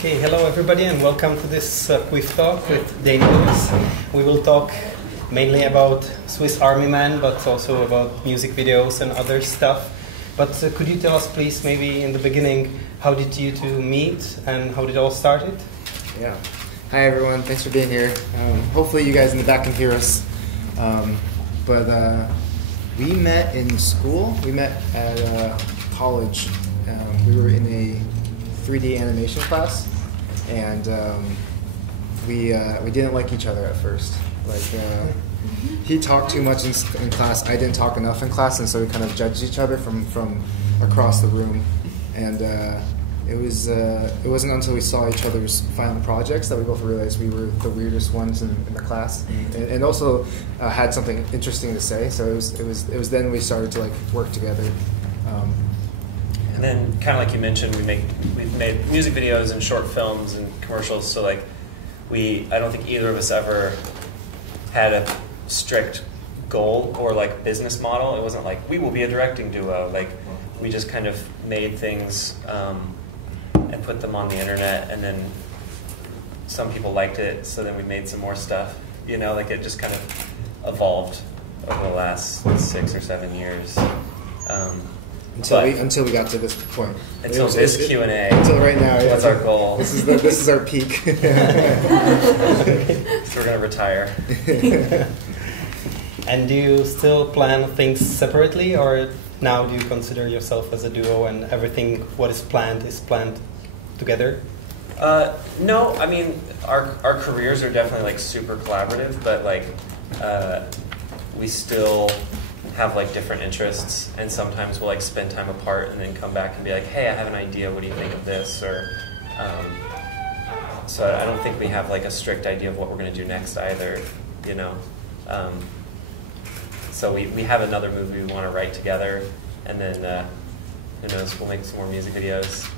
Okay, hello everybody and welcome to this KVIFF Talk with Daniels. We will talk mainly about Swiss Army Man, but also about music videos and other stuff. But could you tell us please, maybe in the beginning, how did you two meet and how did it all started? Yeah. Hi everyone, thanks for being here. Hopefully you guys in the back can hear us. We met in school. We met at college. We were in a 3D animation class, and we didn't like each other at first. Like he talked too much in class. I didn't talk enough in class, and so we kind of judged each other from across the room. And it wasn't until we saw each other's final projects that we both realized we were the weirdest ones in the class, and also had something interesting to say. So it was then we started to like work together. And then, kind of like you mentioned, we've made music videos and short films and commercials. So like, I don't think either of us ever had a strict goal or like business model. It wasn't like we will be a directing duo. Like, we just kind of made things and put them on the internet, and then some people liked it, so then we made some more stuff. You know, like it just kind of evolved over the last 6 or 7 years. Until we got to this point. Until this Q&A. Until right now, yeah. That's our goal. This is our peak. So we're going to retire. And do you still plan things separately, or now do you consider yourself as a duo and everything what is planned together? No, I mean, our careers are definitely like super collaborative, but like we still have like different interests, and sometimes we'll like spend time apart and then come back and be like, hey, I have an idea, what do you think of this? Or so I don't think we have like a strict idea of what we're going to do next either, you know. So we have another movie we want to write together, and then who knows, we'll make some more music videos.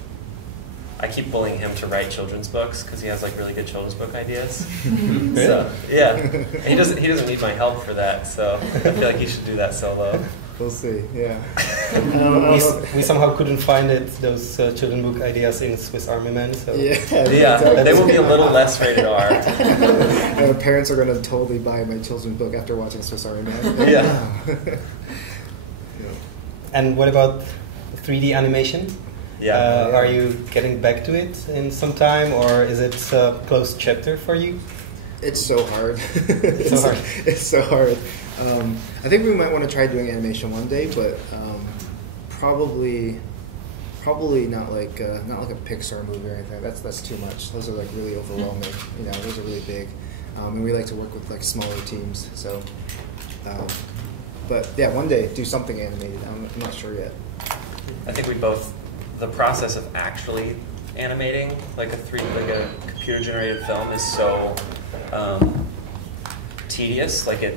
I keep bullying him to write children's books because he has like really good children's book ideas. Really? So yeah, and he doesn't need my help for that. So I feel like he should do that solo. We'll see. Yeah. We somehow couldn't find those children's book ideas in Swiss Army Men. So. Yeah. They will be a little less rated R. Parents are going to totally buy my children's book after watching Swiss Army Man. Yeah. And what about 3D animation? Yeah. Are you getting back to it in some time, or is it a closed chapter for you? It's so hard. It's so hard. I think we might want to try doing animation one day, but probably not like a Pixar movie or anything. That's too much. Those are like really overwhelming. You know, those are really big, and we like to work with like smaller teams. So, but yeah, one day do something animated. I'm not sure yet. I think the process of actually animating like a computer-generated film is so tedious. Like it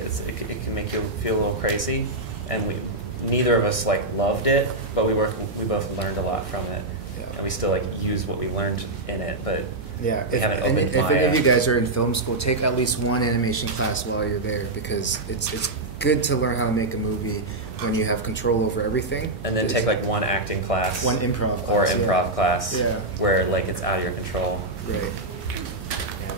can make you feel a little crazy, and neither of us like loved it, but we both learned a lot from it, and we still like use what we learned in it. But yeah, if any of you guys are in film school, take at least one animation class while you're there, because it's good to learn how to make a movie when you have control over everything. And then take like one acting class. One improv class. Or improv class. Yeah. Where like it's out of your control. Right. Yeah.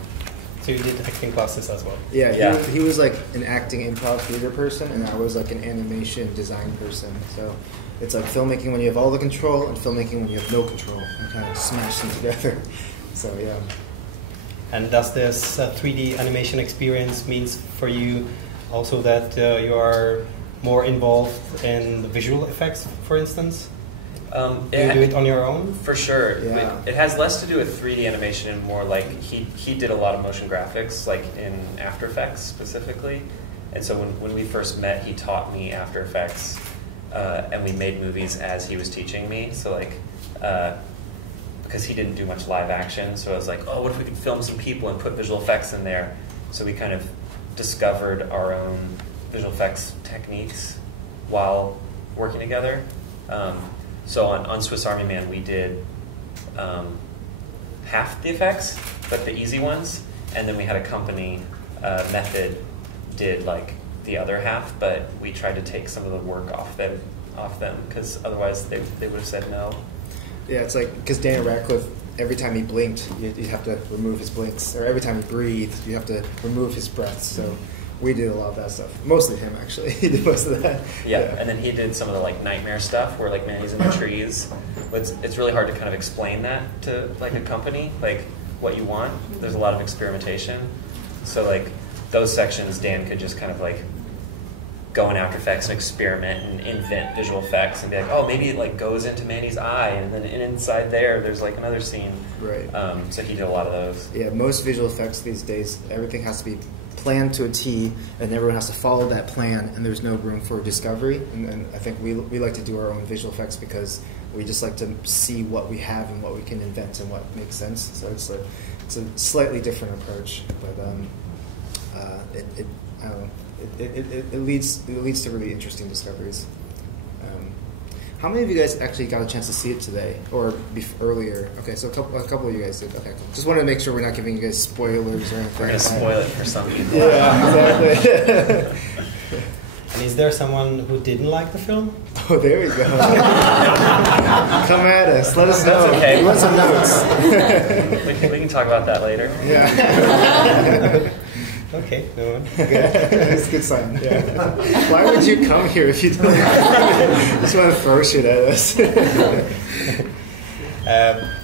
So you did acting classes as well? Yeah. He was like an acting improv theater person, and I was like an animation design person. So it's like filmmaking when you have all the control, and filmmaking when you have no control. And kind of smash them together. So yeah. And does this 3D animation experience means for you also that you are more involved in the visual effects, for instance? Do you do it on your own? For sure. Yeah. It has less to do with 3D animation and more like he did a lot of motion graphics, like in After Effects specifically. And so when we first met, he taught me After Effects, and we made movies as he was teaching me. So like, because he didn't do much live action, so I was like, oh, what if we could film some people and put visual effects in there? So we kind of discovered our own visual effects techniques while working together. So on Swiss Army Man, we did half the effects, but the easy ones, and then we had a company, Method, did like the other half, but we tried to take some of the work off them because otherwise they would have said no. Yeah, it's like, because Daniel Radcliff every time he blinked, you have to remove his blinks, or every time he breathed, you have to remove his breaths. So we did a lot of that stuff. Mostly him, actually. He did most of that. Yeah, and then he did some of the like nightmare stuff where like, man, he's in the trees. It's really hard to kind of explain that to like a company, like what you want. There's a lot of experimentation. So like those sections, Dan could just kind of like go in After Effects and experiment and invent visual effects and be like, oh, maybe it like goes into Manny's eye, and then inside there's like another scene. Right. So he did a lot of those. Yeah, most visual effects these days, everything has to be planned to a T, and everyone has to follow that plan, and there's no room for discovery. And I think we like to do our own visual effects because we just like to see what we have and what we can invent and what makes sense. So it's a slightly different approach, but I don't know. It leads to really interesting discoveries. How many of you guys actually got a chance to see it today or earlier? Okay, so a couple of you guys did. Okay, cool. Just wanted to make sure we're not giving you guys spoilers or anything. We're going to spoil it for some people. Yeah, exactly. And is there someone who didn't like the film? Oh, there we go. Come at us. Let us know. That's okay. We want some notes. we can talk about that later. Yeah. Okay, no one. Good. That's a good sign. Yeah. Why would you come here if you don't just want to throw shit at us?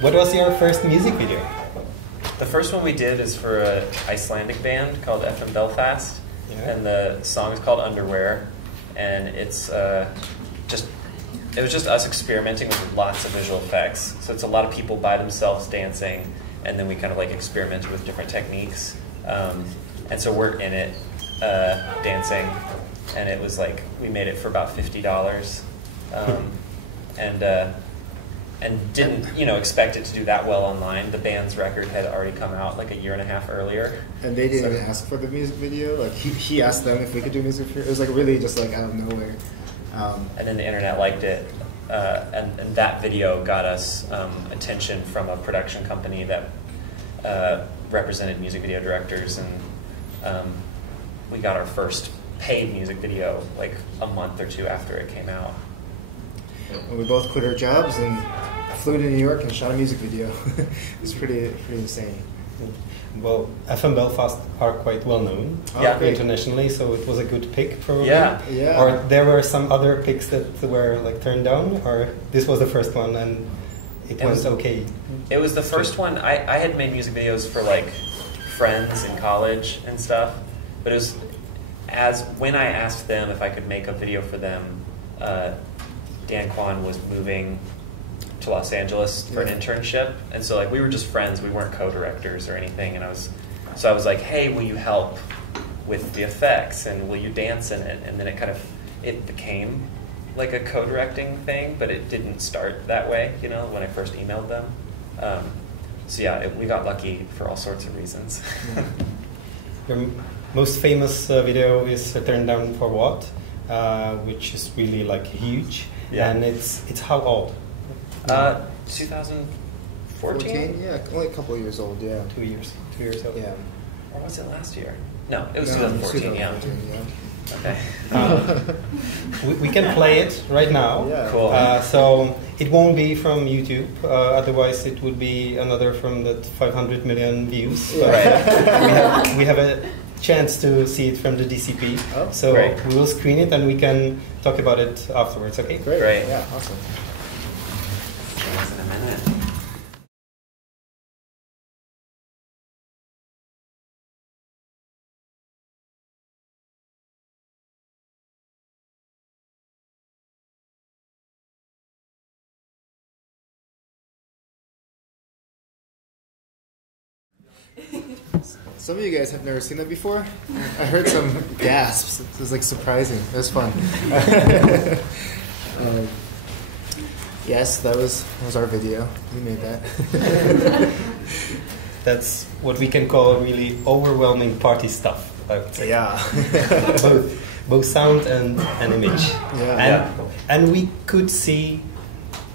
What was your first music video? The first one we did is for an Icelandic band called FM Belfast, and the song is called Underwear, and it was just us experimenting with lots of visual effects. So it's a lot of people by themselves dancing, and then we kind of like experimented with different techniques. And so we're in it dancing, and it was like we made it for about $50, and didn't expect it to do that well online. The band's record had already come out like a year and a half earlier, and they didn't even ask for the music video. Like he asked them if we could do music video. It was like really just like out of nowhere. And then the internet liked it, and that video got us attention from a production company that represented music video directors, and we got our first paid music video like a month or two after it came out. And we both quit our jobs and flew to New York and shot a music video. It's pretty insane. Well, FM Belfast are quite well known internationally, so it was a good pick probably. Yeah. Or there were some other picks that were like turned down, or this was the first one and it was okay. It was the first one. I had made music videos for like friends in college and stuff, but it was when I asked them if I could make a video for them, Dan Kwan was moving to Los Angeles for an internship, and so like we were just friends, we weren't co-directors or anything, and I was like, hey, will you help with the effects and will you dance in it? And then it became like a co-directing thing, but it didn't start that way, when I first emailed them. So yeah, we got lucky for all sorts of reasons. Your most famous video is Turned Down for What, which is really like huge, and it's how old? 2014? 14? Yeah, only a couple of years old. Yeah, 2 years old. Yeah, or was it last year? No, it was 2014. Yeah. Okay. We can play it right now. Yeah. Cool. So it won't be from YouTube. Otherwise, it would be another from the 500 million views. Yeah. Right. We have a chance to see it from the DCP. Oh, so great. we will screen it and we can talk about it afterwards. Okay. Great. Yeah. Awesome. That's in a minute. Some of you guys have never seen that before. I heard some gasps. It was like surprising. It was fun. Yes, that was our video. We made that. That's what we can call really overwhelming party stuff, I would say. Yeah. both sound and image. Yeah. And we could see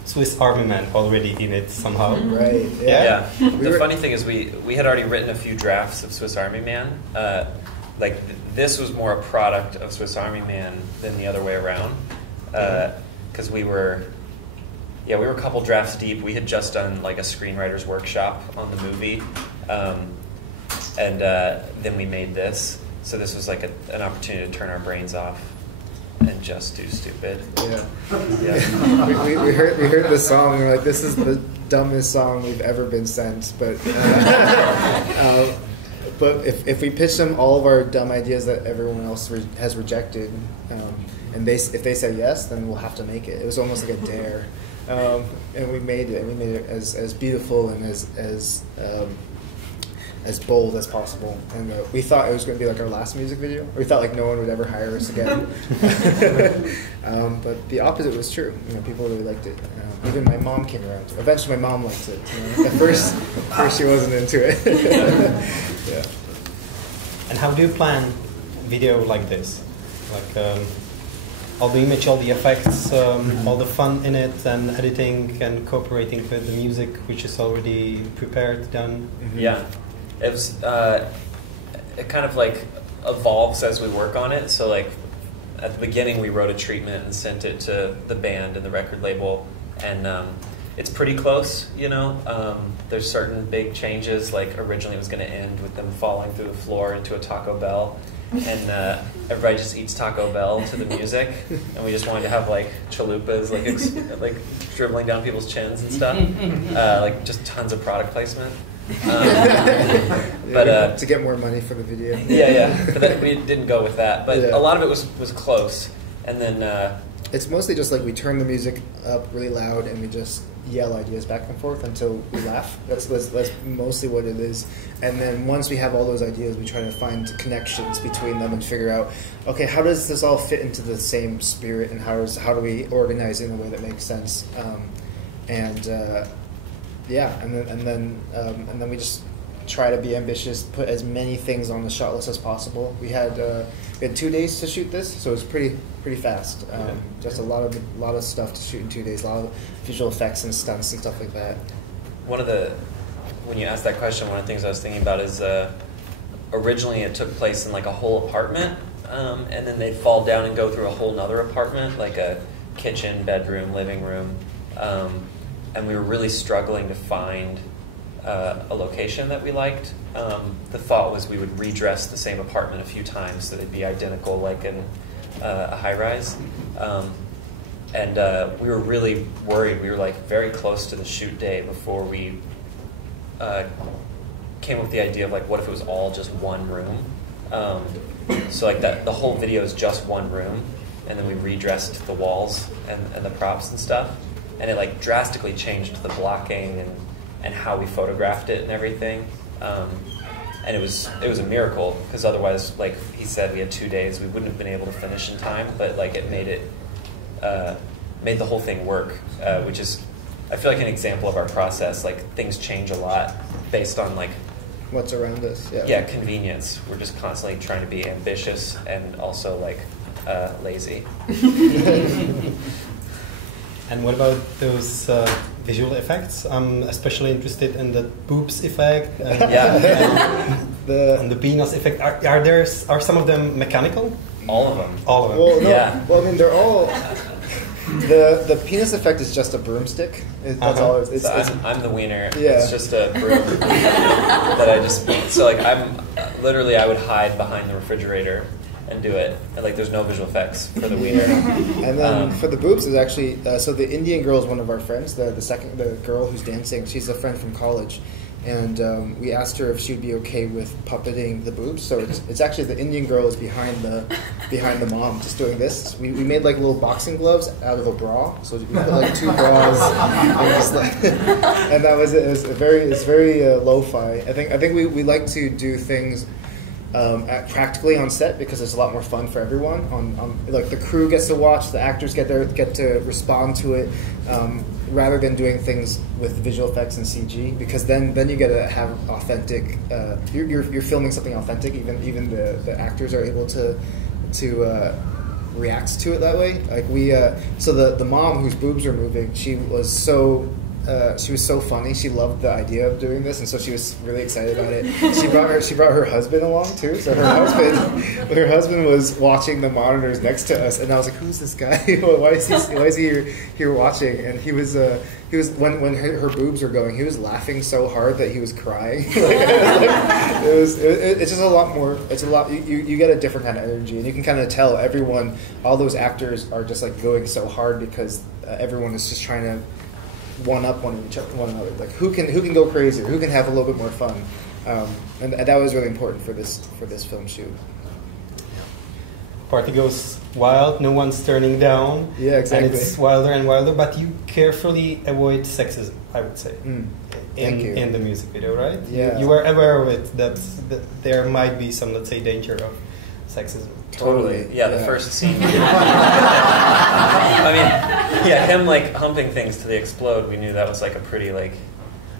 Swiss Army Man already in it somehow. Right. Yeah. The funny thing is we had already written a few drafts of Swiss Army Man. This was more a product of Swiss Army Man than the other way around. Because we were we were a couple drafts deep. We had just done like a screenwriters workshop on the movie, and then we made this. So this was like an opportunity to turn our brains off and just do stupid. Yeah. Yeah. we heard the song and we're like, this is the dumbest song we've ever been sent. But if we pitch them all of our dumb ideas that everyone else has rejected, and if they say yes, then we'll have to make it. It was almost like a dare, and we made it. And we made it as beautiful and as bold as possible. And we thought it was going to be like our last music video. We thought like no one would ever hire us again. But the opposite was true. You know, people really liked it. Even my mom came around. Eventually, my mom liked it. You know? At first she wasn't into it. Yeah. And how do you plan video like this? Like all the image, all the effects, all the fun in it, and editing and cooperating with the music, which is already prepared, done. Mm-hmm. Yeah. It was, it kind of like evolves as we work on it. So like at the beginning we wrote a treatment and sent it to the band and the record label, and it's pretty close, you know. There's certain big changes, like originally it was going to end with them falling through the floor into a Taco Bell, and everybody just eats Taco Bell to the music, and we just wanted to have like chalupas, like dribbling down people's chins and stuff, like just tons of product placement. But to get more money for the video. But we didn't go with that. But a lot of it was close, and then it's mostly just like we turn the music up really loud and we just yell ideas back and forth until we laugh. That's mostly what it is. And then once we have all those ideas, we try to find connections between them and figure out, okay, how does this all fit into the same spirit, and how do we organize it in a way that makes sense? Yeah, and then we just try to be ambitious, put as many things on the shot list as possible. We had 2 days to shoot this, so it was pretty fast. Just a lot of stuff to shoot in 2 days, a lot of visual effects and stunts and stuff like that. When you asked that question, one of the things I was thinking about is originally it took place in like a whole apartment, and then they'd fall down and go through a whole nother apartment, like a kitchen, bedroom, living room. And we were really struggling to find a location that we liked. The thought was we would redress the same apartment a few times so they'd be identical, like in a high-rise. And we were really worried. We were like very close to the shoot day before we came up with the idea of like, what if it was all just one room? So like the whole video is just one room, and then we redressed the walls and the props and stuff. And it like drastically changed the blocking and how we photographed it and everything. And it was a miracle, because otherwise, like he said, we had 2 days. We wouldn't have been able to finish in time, but like it made the whole thing work, which is, I feel like, an example of our process. Like things change a lot based on like what's around us. Yeah, convenience. We're just constantly trying to be ambitious and also like lazy. And what about those visual effects? I'm especially interested in the boobs effect and the penis effect. Are some of them mechanical? All of them. All of them. Well, no, well, I mean, they're all. The penis effect is just a broomstick. That's all. I'm the wiener. Yeah. It's just a broom that I just. So like I would hide behind the refrigerator and do it. And like there's no visual effects for the wiener. And then for the boobs, is actually so the Indian girl is one of our friends. The girl who's dancing, she's a friend from college, and we asked her if she'd be okay with puppeting the boobs. So it's actually the Indian girl is behind the mom, just doing this. We made like little boxing gloves out of a bra. So we put like 2 bras, and just like, and that was it. It's very lo-fi. I think we like to do things practically on set, because it's a lot more fun for everyone. Like the crew gets to watch, the actors get to respond to it, rather than doing things with visual effects and CG, because then you get to have authentic. You're filming something authentic. Even the actors are able to react to it that way. Like so the mom whose boobs are moving, she was so so funny. She loved the idea of doing this, and so she was really excited about it. She brought her husband along too. So her husband was watching the monitors next to us, and I was like, "Who's this guy? Why is he here watching?" And he was when her boobs were going, he was laughing so hard that he was crying. It's just a lot more. It's a lot. You get a different kind of energy, and you can kind of tell everyone. All those actors are just like going so hard because everyone is just trying to one up one another. Like who can go crazier? Who can have a little bit more fun? And that was really important for this film shoot. Party goes wild, no one's turning down. Yeah, exactly. And it's wilder and wilder, but you carefully avoid sexism, I would say, in the music video, right? Yeah. You were aware of it, that there might be some, let's say, danger of sexism. Totally. Yeah, the first scene. I mean, yeah, him like humping things till they explode. We knew that was like a pretty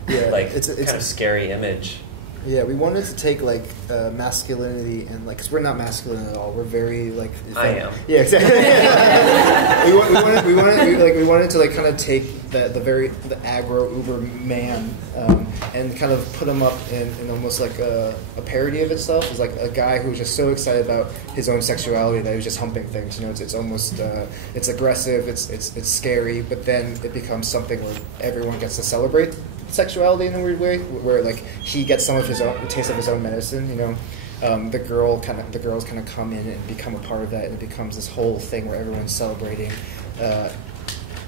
it's kind of scary image. Yeah, we wanted to take like masculinity and like, cause we're not masculine at all. We're very like. I am. Yeah, exactly. we wanted to like kind of take the aggro uber man and kind of put him up in almost like a parody of itself. It's like a guy who's just so excited about his own sexuality that he was just humping things. You know, it's almost it's aggressive. It's scary, but then it becomes something where everyone gets to celebrate sexuality in a weird way, where like he gets some of his own taste of his own medicine. You know, the girls kind of come in and become a part of that, and it becomes this whole thing where everyone's celebrating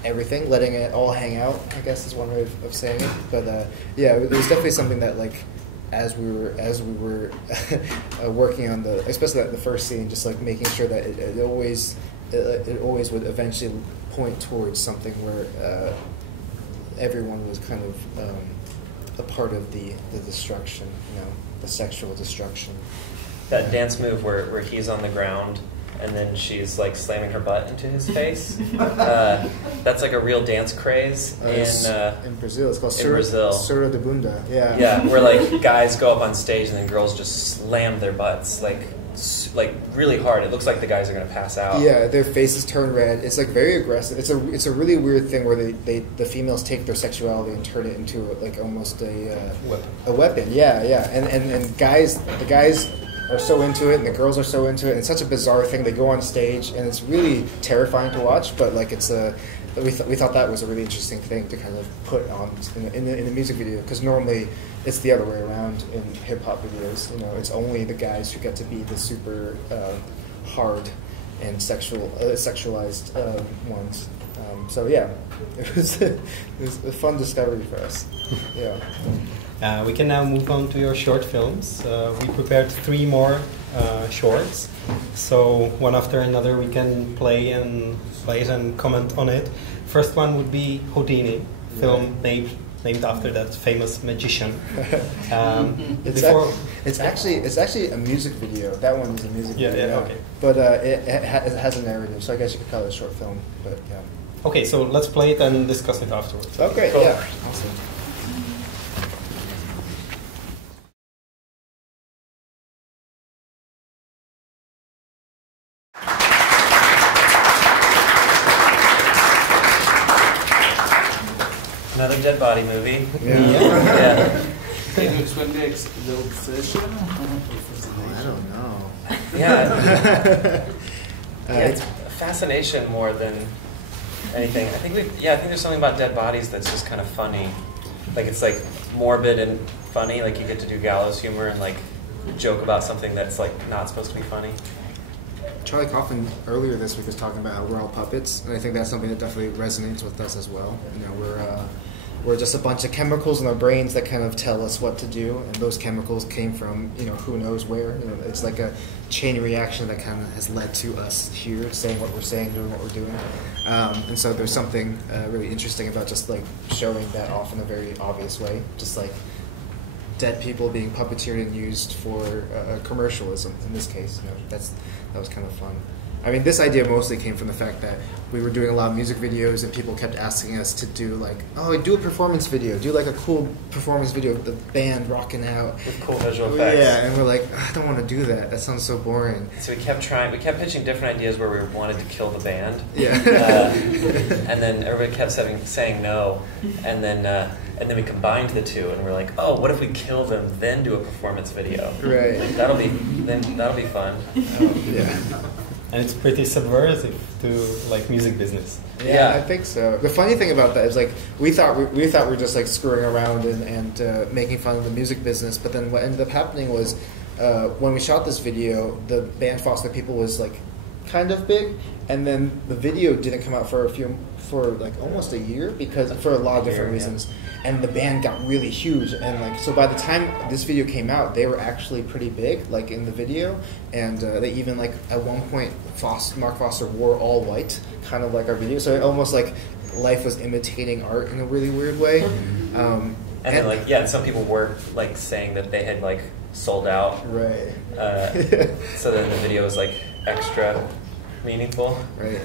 everything, letting it all hang out, I guess is one way of saying it. But yeah, it was definitely something that like as we were working on especially the first scene, just like making sure that it always would eventually point towards something where everyone was kind of a part of the destruction, you know, the sexual destruction. That dance move where he's on the ground and then she's like slamming her butt into his face. That's like a real dance craze in Brazil. It's called Surdo de Bunda. Yeah. Yeah, where like guys go up on stage and then girls just slam their butts like really hard. It looks like the guys are going to pass out. Yeah, their faces turn red. It's like very aggressive. It's a really weird thing where the females take their sexuality and turn it into like almost a weapon. Yeah, and the guys are so into it, and the girls are so into it. And it's such a bizarre thing. They go on stage, and it's really terrifying to watch. But like we thought that was a really interesting thing to kind of put on in the music video, because normally it's the other way around in hip hop videos. You know, it's only the guys who get to be the super hard and sexualized ones. So yeah, it was a fun discovery for us. Yeah. We can now move on to your short films. We prepared 3 more shorts, so one after another we can play it and comment on it. First one would be Houdini, film named after that famous magician. It's actually a music video. That one is a music video. Yeah, okay. But it has a narrative, so I guess you could call it a short film. But yeah. Okay, so let's play it and discuss it afterwards. Okay, cool. Yeah, awesome. Another dead body movie. Yeah. Can you explain the obsession? I don't know. Yeah. It's a fascination more than anything. I think there's something about dead bodies that's just kind of funny. Like it's like morbid and funny. Like you get to do gallows humor and like joke about something that's like not supposed to be funny. Charlie Kaufman earlier this week was talking about how we're all puppets, and I think that's something that definitely resonates with us as well. You know, we're just a bunch of chemicals in our brains that kind of tell us what to do, and those chemicals came from, you know, who knows where. You know, it's like a chain reaction that kind of has led to us here saying what we're saying, doing what we're doing. And so there's something really interesting about just like showing that off in a very obvious way, just like dead people being puppeteered and used for commercialism in this case. You know, that was kind of fun. I mean, this idea mostly came from the fact that we were doing a lot of music videos and people kept asking us to do like, oh, do a performance video, do like a cool performance video of the band rocking out. With cool visual effects. Yeah, and we're like, I don't want to do that. That sounds so boring. So we kept pitching different ideas where we wanted to kill the band. Yeah. And then everybody kept saying no, and then we combined the two, and we're like, oh, what if we kill them, then do a performance video? Right. Like, that'll be fun. Yeah. And it's pretty subversive to like music business. Yeah, I think so. The funny thing about that is like we thought we were just like screwing around and making fun of the music business, but then what ended up happening was when we shot this video, the band Foster People was like kind of big, and then the video didn't come out for like almost a year because for a lot of different reasons. And the band got really huge, and like so by the time this video came out, they were actually pretty big, like in the video, and they even like at one point Mark Foster wore all white, kind of like our video, so it almost like life was imitating art in a really weird way. And then like and some people were like saying that they had like sold out, right? So then the video was like extra meaningful, right?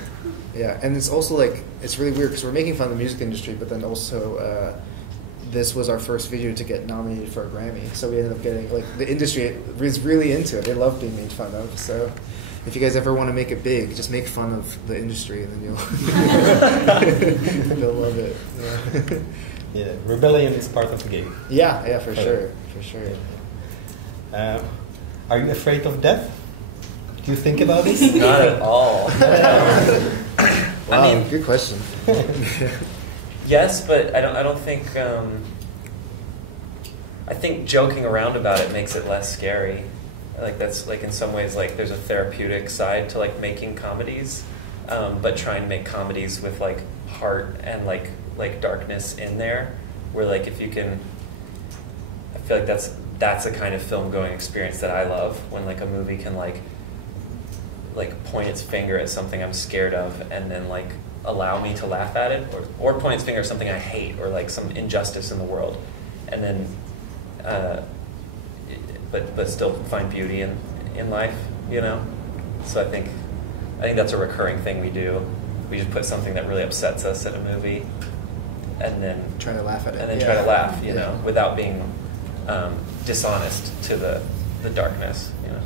Yeah, and it's also like it's really weird because we're making fun of the music industry, but then also. This was our first video to get nominated for a Grammy, so we ended up getting like the industry was really into it. They love being made fun of. So, if you guys ever want to make it big, just make fun of the industry, and then you'll love it. Yeah, rebellion is part of the game. Yeah, for sure. Are you afraid of death? Do you think about this? Not at all. Wow, I mean, good question. Yes, but I don't think. I think joking around about it makes it less scary. Like that's like in some ways like there's a therapeutic side to like making comedies, but trying to make comedies with like heart and like darkness in there. Where like if you can, I feel like that's a kind of film going experience that I love when like a movie can like point its finger at something I'm scared of and then like allow me to laugh at it, or point its finger at something I hate, or like some injustice in the world, and then, but still find beauty in life, you know. So I think that's a recurring thing we do. We just put something that really upsets us in a movie, and then try to laugh at it, and then try to laugh, you know, without being dishonest to the darkness, you know.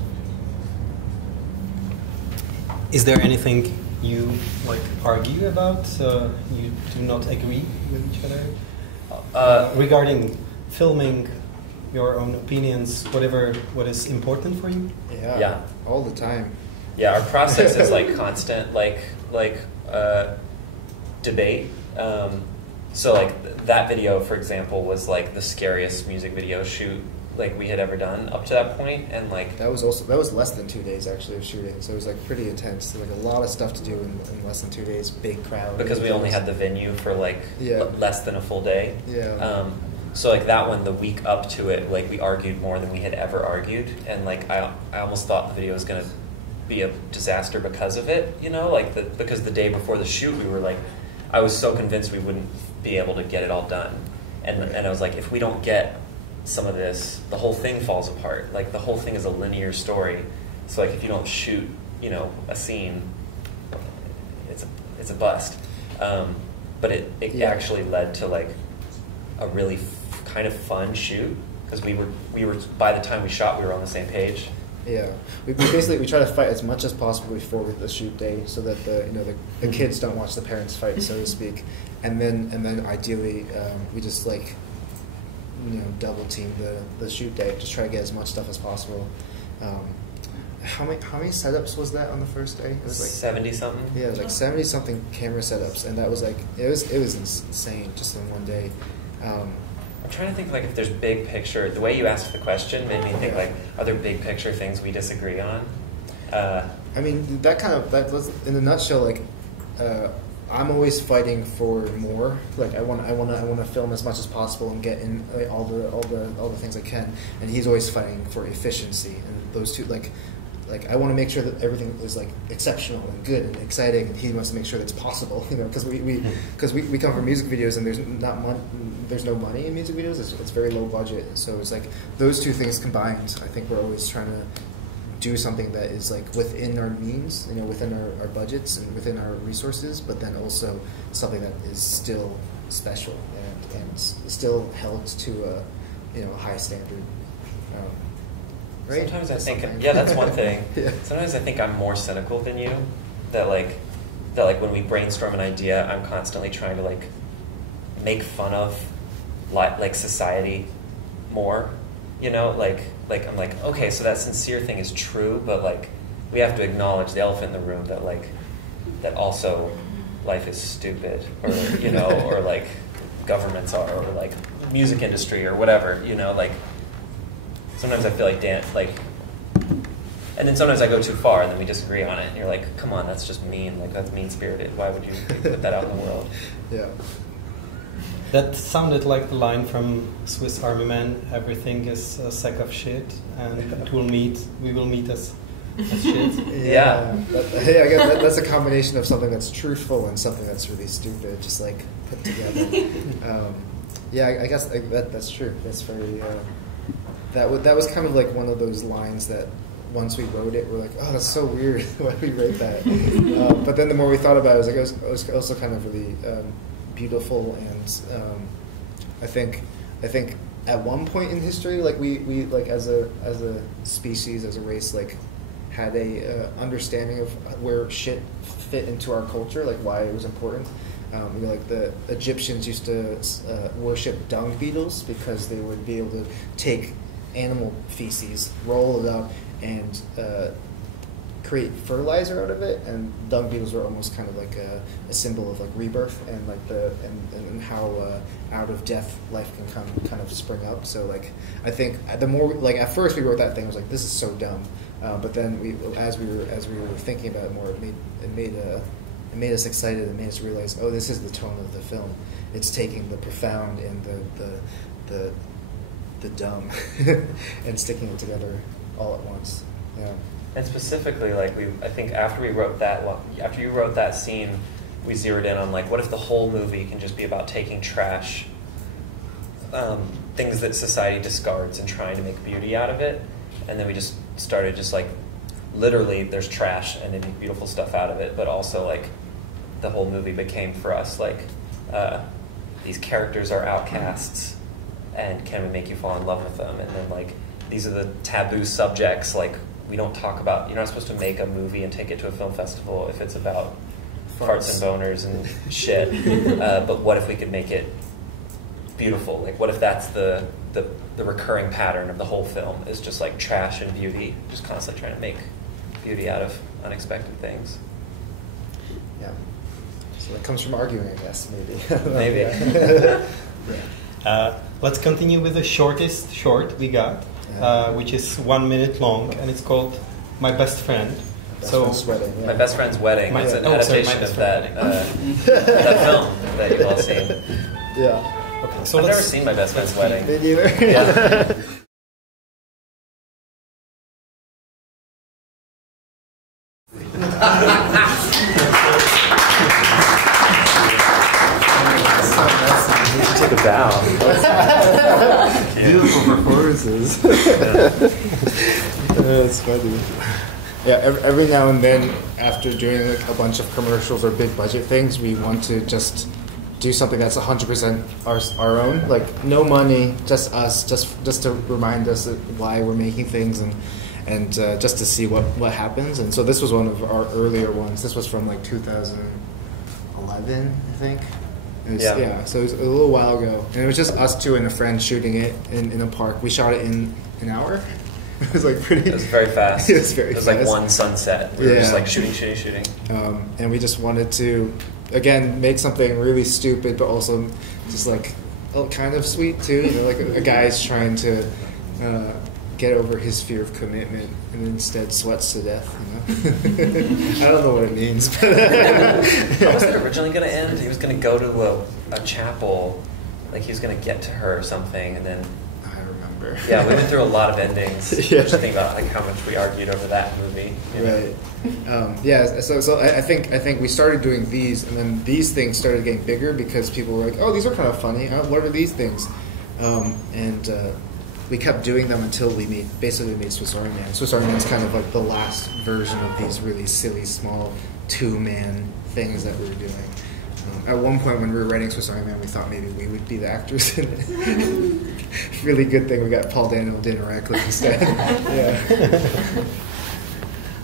Is there anything you like argue about? You do not agree with each other regarding filming, your own opinions, what is important for you? Yeah, all the time. Yeah, our process is like constant, debate. So like that video, for example, was like the scariest music video shoot like we had ever done up to that point, and like that was less than 2 days actually of shooting, so it was like pretty intense. Like a lot of stuff to do in less than 2 days. Big crowd because we only had the venue for like less than a full day. Yeah. So like that one, the week up to it, like we argued more than we had ever argued, and like I almost thought the video was gonna be a disaster because of it, you know, like because the day before the shoot we were like, I was so convinced we wouldn't be able to get it all done, and I was like, if we don't get some of this, the whole thing falls apart. Like the whole thing is a linear story. So like if you don't shoot, you know, a scene, it's a bust. But it actually led to like a really kind of fun shoot because we were by the time we shot we were on the same page. Yeah, we try to fight as much as possible before the shoot day so that the kids don't watch the parents fight, so to speak, and then ideally we just like, you know, double team the shoot day, just try to get as much stuff as possible. How many setups was that on the first day? It was like 70 something. Yeah, it was like 70 something camera setups, and that was like it was insane just in one day. I'm trying to think like if there's big picture. The way you asked the question made me think like, are there big picture things we disagree on? I mean, that was in a nutshell. Like, I'm always fighting for more. Like, I want to film as much as possible and get in like, all the things I can. And he's always fighting for efficiency. And those two, like I want to make sure that everything is like exceptional and good and exciting. And he wants to make sure that it's possible. You know, because we come from music videos and there's no money in music videos. It's very low budget. So it's like those two things combined. I think we're always trying to do something that is like within our means, you know, within our budgets and within our resources, but then also something that is still special and still held to a, you know, high standard. Right? Sometimes I think, yeah, that's one thing. Yeah. Sometimes I think I'm more cynical than you. That like when we brainstorm an idea, I'm constantly trying to like make fun of like society more. You know, like I'm like, okay, so that sincere thing is true, but like we have to acknowledge the elephant in the room that like that also life is stupid, or you know, or like governments are, or like music industry or whatever. You know, like. Sometimes I feel like and then sometimes I go too far, and then we disagree on it. And you're like, "Come on, that's just mean. Like that's mean-spirited. Why would you put that out in the world?" Yeah. That sounded like the line from Swiss Army Man. Everything is a sack of shit, and we will meet as shit. Yeah. I guess that's a combination of something that's truthful and something that's really stupid, just like put together. I guess that's true. That's very. That was kind of like one of those lines that once we wrote it, we're like, oh, that's so weird. Why did we write that? But then the more we thought about it, it was also kind of really beautiful, and I think at one point in history, like we like as a species, as a race, like had a understanding of where shit fit into our culture, like why it was important. You know, like the Egyptians used to worship dung beetles because they would be able to take animal feces, roll it up, and create fertilizer out of it. And dung beetles were almost kind of like a symbol of like rebirth and like and how out of death life can kind of spring up. So like I think the more like at first we wrote that thing, I was like, this is so dumb. But then as we were thinking about it more, it made us excited. It made us realize, oh, this is the tone of the film. It's taking the profound and the dumb and sticking it together all at once. Yeah. And specifically, like I think after you wrote that scene, we zeroed in on like, what if the whole movie can just be about taking trash, things that society discards, and trying to make beauty out of it. And then we just started just like, literally, there's trash and they make beautiful stuff out of it, but also like the whole movie became for us like these characters are outcasts, and can we make you fall in love with them? And then like these are the taboo subjects, like we don't talk about. You're not supposed to make a movie and take it to a film festival if it's about farts and boners and shit. But what if we could make it beautiful? Like what if that's the recurring pattern of the whole film is just like trash and beauty, just constantly trying to make beauty out of unexpected things. Yeah. So that comes from arguing, I guess, maybe. Maybe. Let's continue with the shortest short we got, which is 1 minute long, and it's called My Best Friend. My Best Friend's Wedding is an adaptation of that film that you've all seen. Yeah. Okay, so I've never seen My Best Friend's Wedding. Did you? Yeah. Take a bow. Beautiful performances. That's funny. Yeah, every now and then, after doing like a bunch of commercials or big budget things, we want to just do something that's 100% our own. Like no money, just us, just to remind us why we're making things and just to see what happens. And so this was one of our earlier ones. This was from like 2011, I think. So it was a little while ago, and it was just us two and a friend shooting it in a park. We shot it in an hour. It was like pretty. It was very fast. It was very fast. It was like one sunset. We were just like shooting. And we just wanted to, again, make something really stupid, but also just like kind of sweet too. You know, like a guy's trying to get over his fear of commitment and instead sweats to death. You know? I don't know what it means. But how was it originally going to end? He was going to go to a chapel, like he was going to get to her or something, and then. I remember. Yeah, we went through a lot of endings. Yeah. Just think about like how much we argued over that movie. You know? Right. So I think we started doing these, and then these things started getting bigger because people were like, "Oh, these are kind of funny. What are these things?" we kept doing them until we made Swiss Army Man. Swiss Army Man's kind of like the last version of these really silly small 2-man things that we were doing. At one point when we were writing Swiss Army Man, we thought maybe we would be the actors in it. Really good thing we got Paul Dano and Daniela Radcliff instead. Yeah.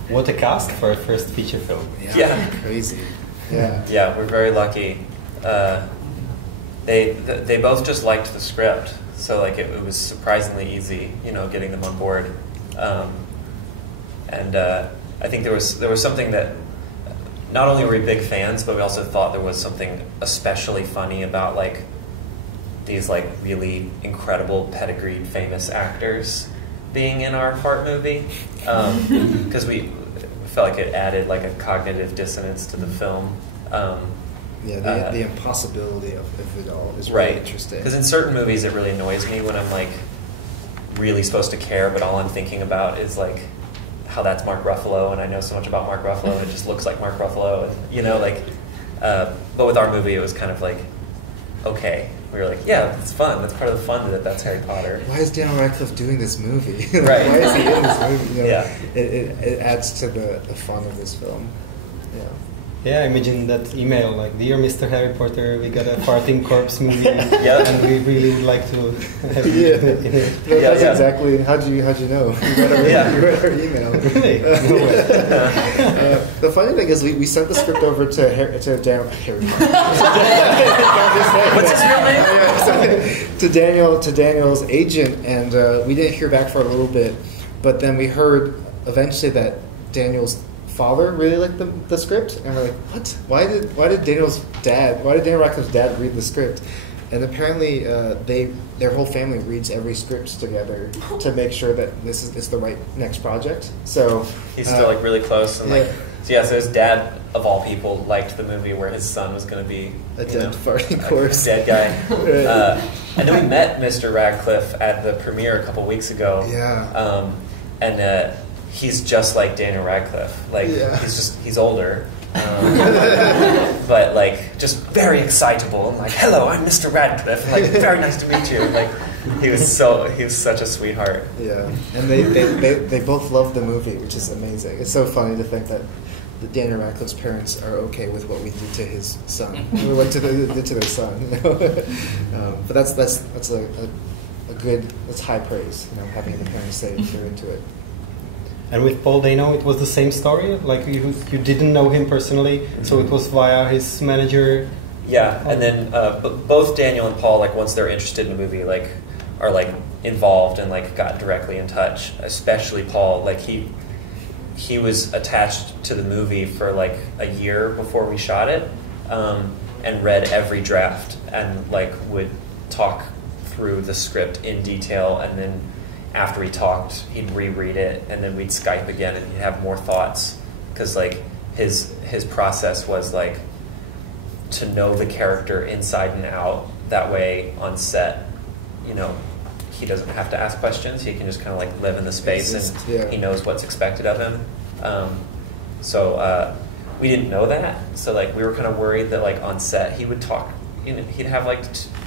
What a cast for a first feature film. Yeah. Crazy. Yeah. Yeah, we're very lucky. They both just liked the script, so like it was surprisingly easy, getting them on board. And I think there was something that not only were we big fans, but we also thought there was something especially funny about like these like really incredible pedigreed famous actors being in our fart movie, because we felt like it added like a cognitive dissonance to the film. The impossibility of it all is really interesting. Because in certain movies it really annoys me when I'm like really supposed to care, but all I'm thinking about is like how that's Mark Ruffalo, and I know so much about Mark Ruffalo, and it just looks like Mark Ruffalo, and but with our movie it was kind of like, okay, we were like, yeah, it's fun. That's part of the fun that's Harry Potter. Why is Daniel Radcliffe doing this movie? Right. Why is he in this movie? Yeah. It adds to the fun of this film. Yeah. Yeah, I imagine that email, like, "Dear Mr. Harry Potter, we got a farting corpse movie, Yeah. and we really would like to have you in it." No, that's exactly. How'd you know? You read our email. Really? No way. The funny thing is, we sent the script over to Harry Potter. What's his real name? To Daniel's agent, and we didn't hear back for a little bit, but then we heard eventually that Daniel's father really liked the script, and we're like, what? Why did Daniel Radcliffe's dad read the script? And apparently their whole family reads every script together to make sure that this is the right next project. So he's still like really close, and so his dad of all people liked the movie where his son was going to be a dead farting corpse, dead guy. And then we met Mr. Radcliffe at the premiere a couple weeks ago. Yeah. And he's just like Daniel Radcliffe. Like he's older, but like just very excitable. I'm like, hello, I'm Mr. Radcliffe. Like, very nice to meet you. Like he was such a sweetheart. Yeah, and they both love the movie, which is amazing. It's so funny to think that Daniel Radcliffe's parents are okay with what we did to his son. What did to their son. But that's a good, that's high praise. Having the parents say they're into it. And with Paul Dano, it was the same story? Like, you didn't know him personally, so it was via his manager? Yeah, and then both Daniel and Paul, like, once they're interested in a movie, like, are, like, involved and, like, got directly in touch. Especially Paul. Like, he was attached to the movie for, like, a year before we shot it, and read every draft and, like, would talk through the script in detail, and then after he talked, he'd reread it, and then we'd Skype again, and he'd have more thoughts, because like his process was like to know the character inside and out. That way, on set, he doesn't have to ask questions. He can just kind of like live in the space, and he knows what's expected of him. So we didn't know that. So like we were kind of worried that like on set he would talk. He'd have like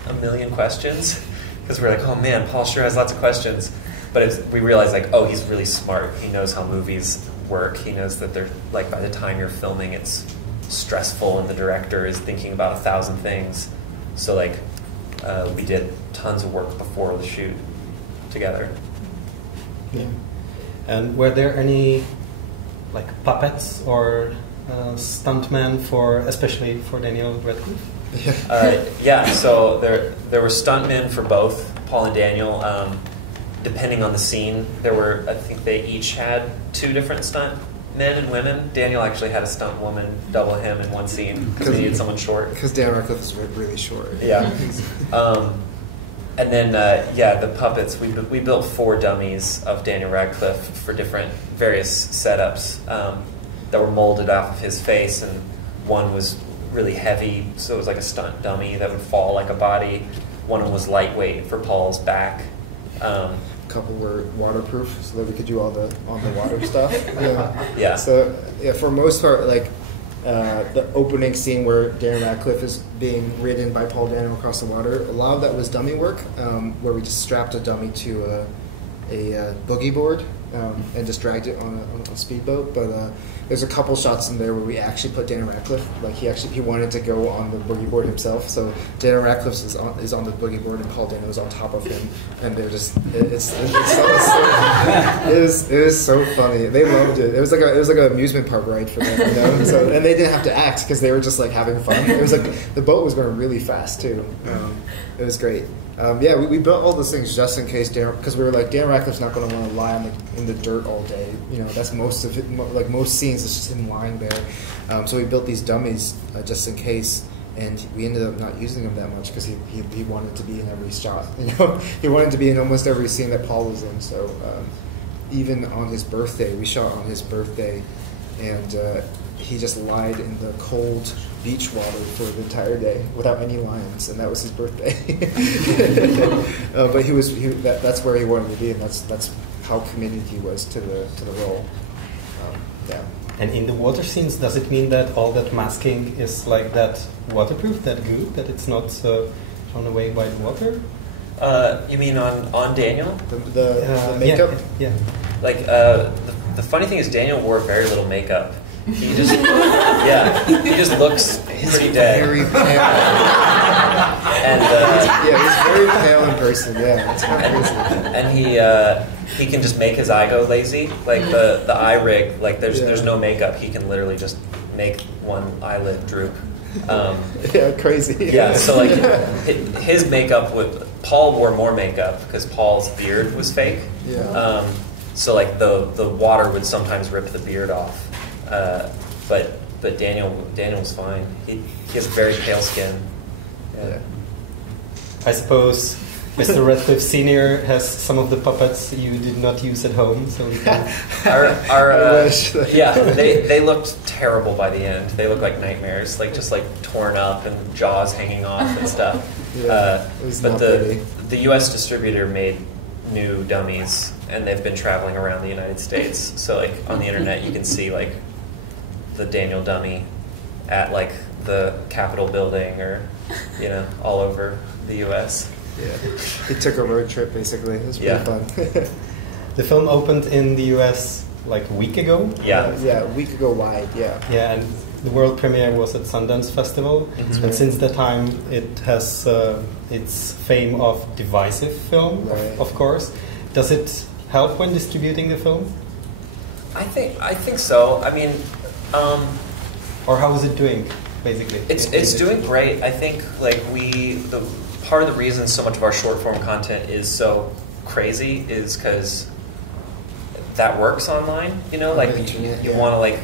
a million questions, because we're like, oh man, Paul sure has lots of questions. But we realized, like, oh, he's really smart. He knows how movies work. He knows that they're, like, by the time you're filming, it's stressful, and the director is thinking about 1,000 things. So, like, we did tons of work before the shoot together. Yeah. And were there any, like, puppets or stuntmen especially for Daniel Radcliffe? Yeah. So there were stuntmen for both Paul and Daniel. Depending on the scene, I think they each had 2 different stunt men and women. Daniel actually had a stunt woman double him in one scene because he needed someone short. Because Daniel Radcliffe is really short. Yeah. And then, the puppets, we built 4 dummies of Daniel Radcliffe for various setups that were molded off of his face, and one was really heavy, so it was like a stunt dummy that would fall like a body. One was lightweight for Paul's back. A couple were waterproof, so that we could do all the on the water stuff. Yeah. So for most part, like the opening scene where Daniel Radcliff is being ridden by Paulem Dano across the water. A lot of that was dummy work, where we just strapped a dummy to a boogie board and just dragged it on a speedboat. But there's a couple shots in there where we actually put Daniel Radcliffe. Like he wanted to go on the boogie board himself. So Daniel Radcliffe is on the boogie board and Paul Dano is on top of him, and they're just it was so funny. They loved it. It was like an amusement park ride for them, you know. So and they didn't have to act because they were just like having fun. It was like the boat was going really fast too. It was great. We built all those things just in case because we were like, Dan Radcliffe's not going to want to lie in the dirt all day. You know, that's most of it. Like most scenes, it's just him lying there. So we built these dummies just in case, and we ended up not using them that much because he wanted to be in every shot. You know, he wanted to be in almost every scene that Paul was in. So even on his birthday, we shot on his birthday, and he just lied in the cold beach water for the entire day without any lines, and that was his birthday. But that's where he wanted to be, and that's how committed he was to the role. And in the water scenes, does it mean that all that masking is like that waterproof, that good, that it's not thrown away by the water? You mean on Daniel? The makeup? Yeah. Like the funny thing is Daniel wore very little makeup. He just he just looks pretty dead. Very pale. And he's very pale in person. Yeah, it's not crazy. And he can just make his eye go lazy. Like the eye rig, like there's no makeup. He can literally just make one eyelid droop. Crazy. Yeah, so like his makeup Paul wore more makeup because Paul's beard was fake. Yeah. So like the water would sometimes rip the beard off. But Daniel's fine. He has very pale skin. Yeah. I suppose Mr. Radcliffe Senior has some of the puppets you did not use at home, so we can... they looked terrible by the end. They looked like nightmares, like just like torn up and jaws hanging off and stuff. But the U.S. distributor made new dummies, and they've been traveling around the United States. So like on the internet, you can see like the Daniel dummy at like the Capitol building or all over the U.S. Yeah, he took a road trip basically. It was pretty fun. The film opened in the U.S. like a week ago. A week ago wide. Yeah, and the world premiere was at Sundance Festival, and since that time it has its fame of divisive film, of course. Does it help when distributing the film? I think so. I mean. Or how is it doing, basically? It's doing great. I think like part of the reason so much of our short form content is so crazy is because that works online. You know, like you want to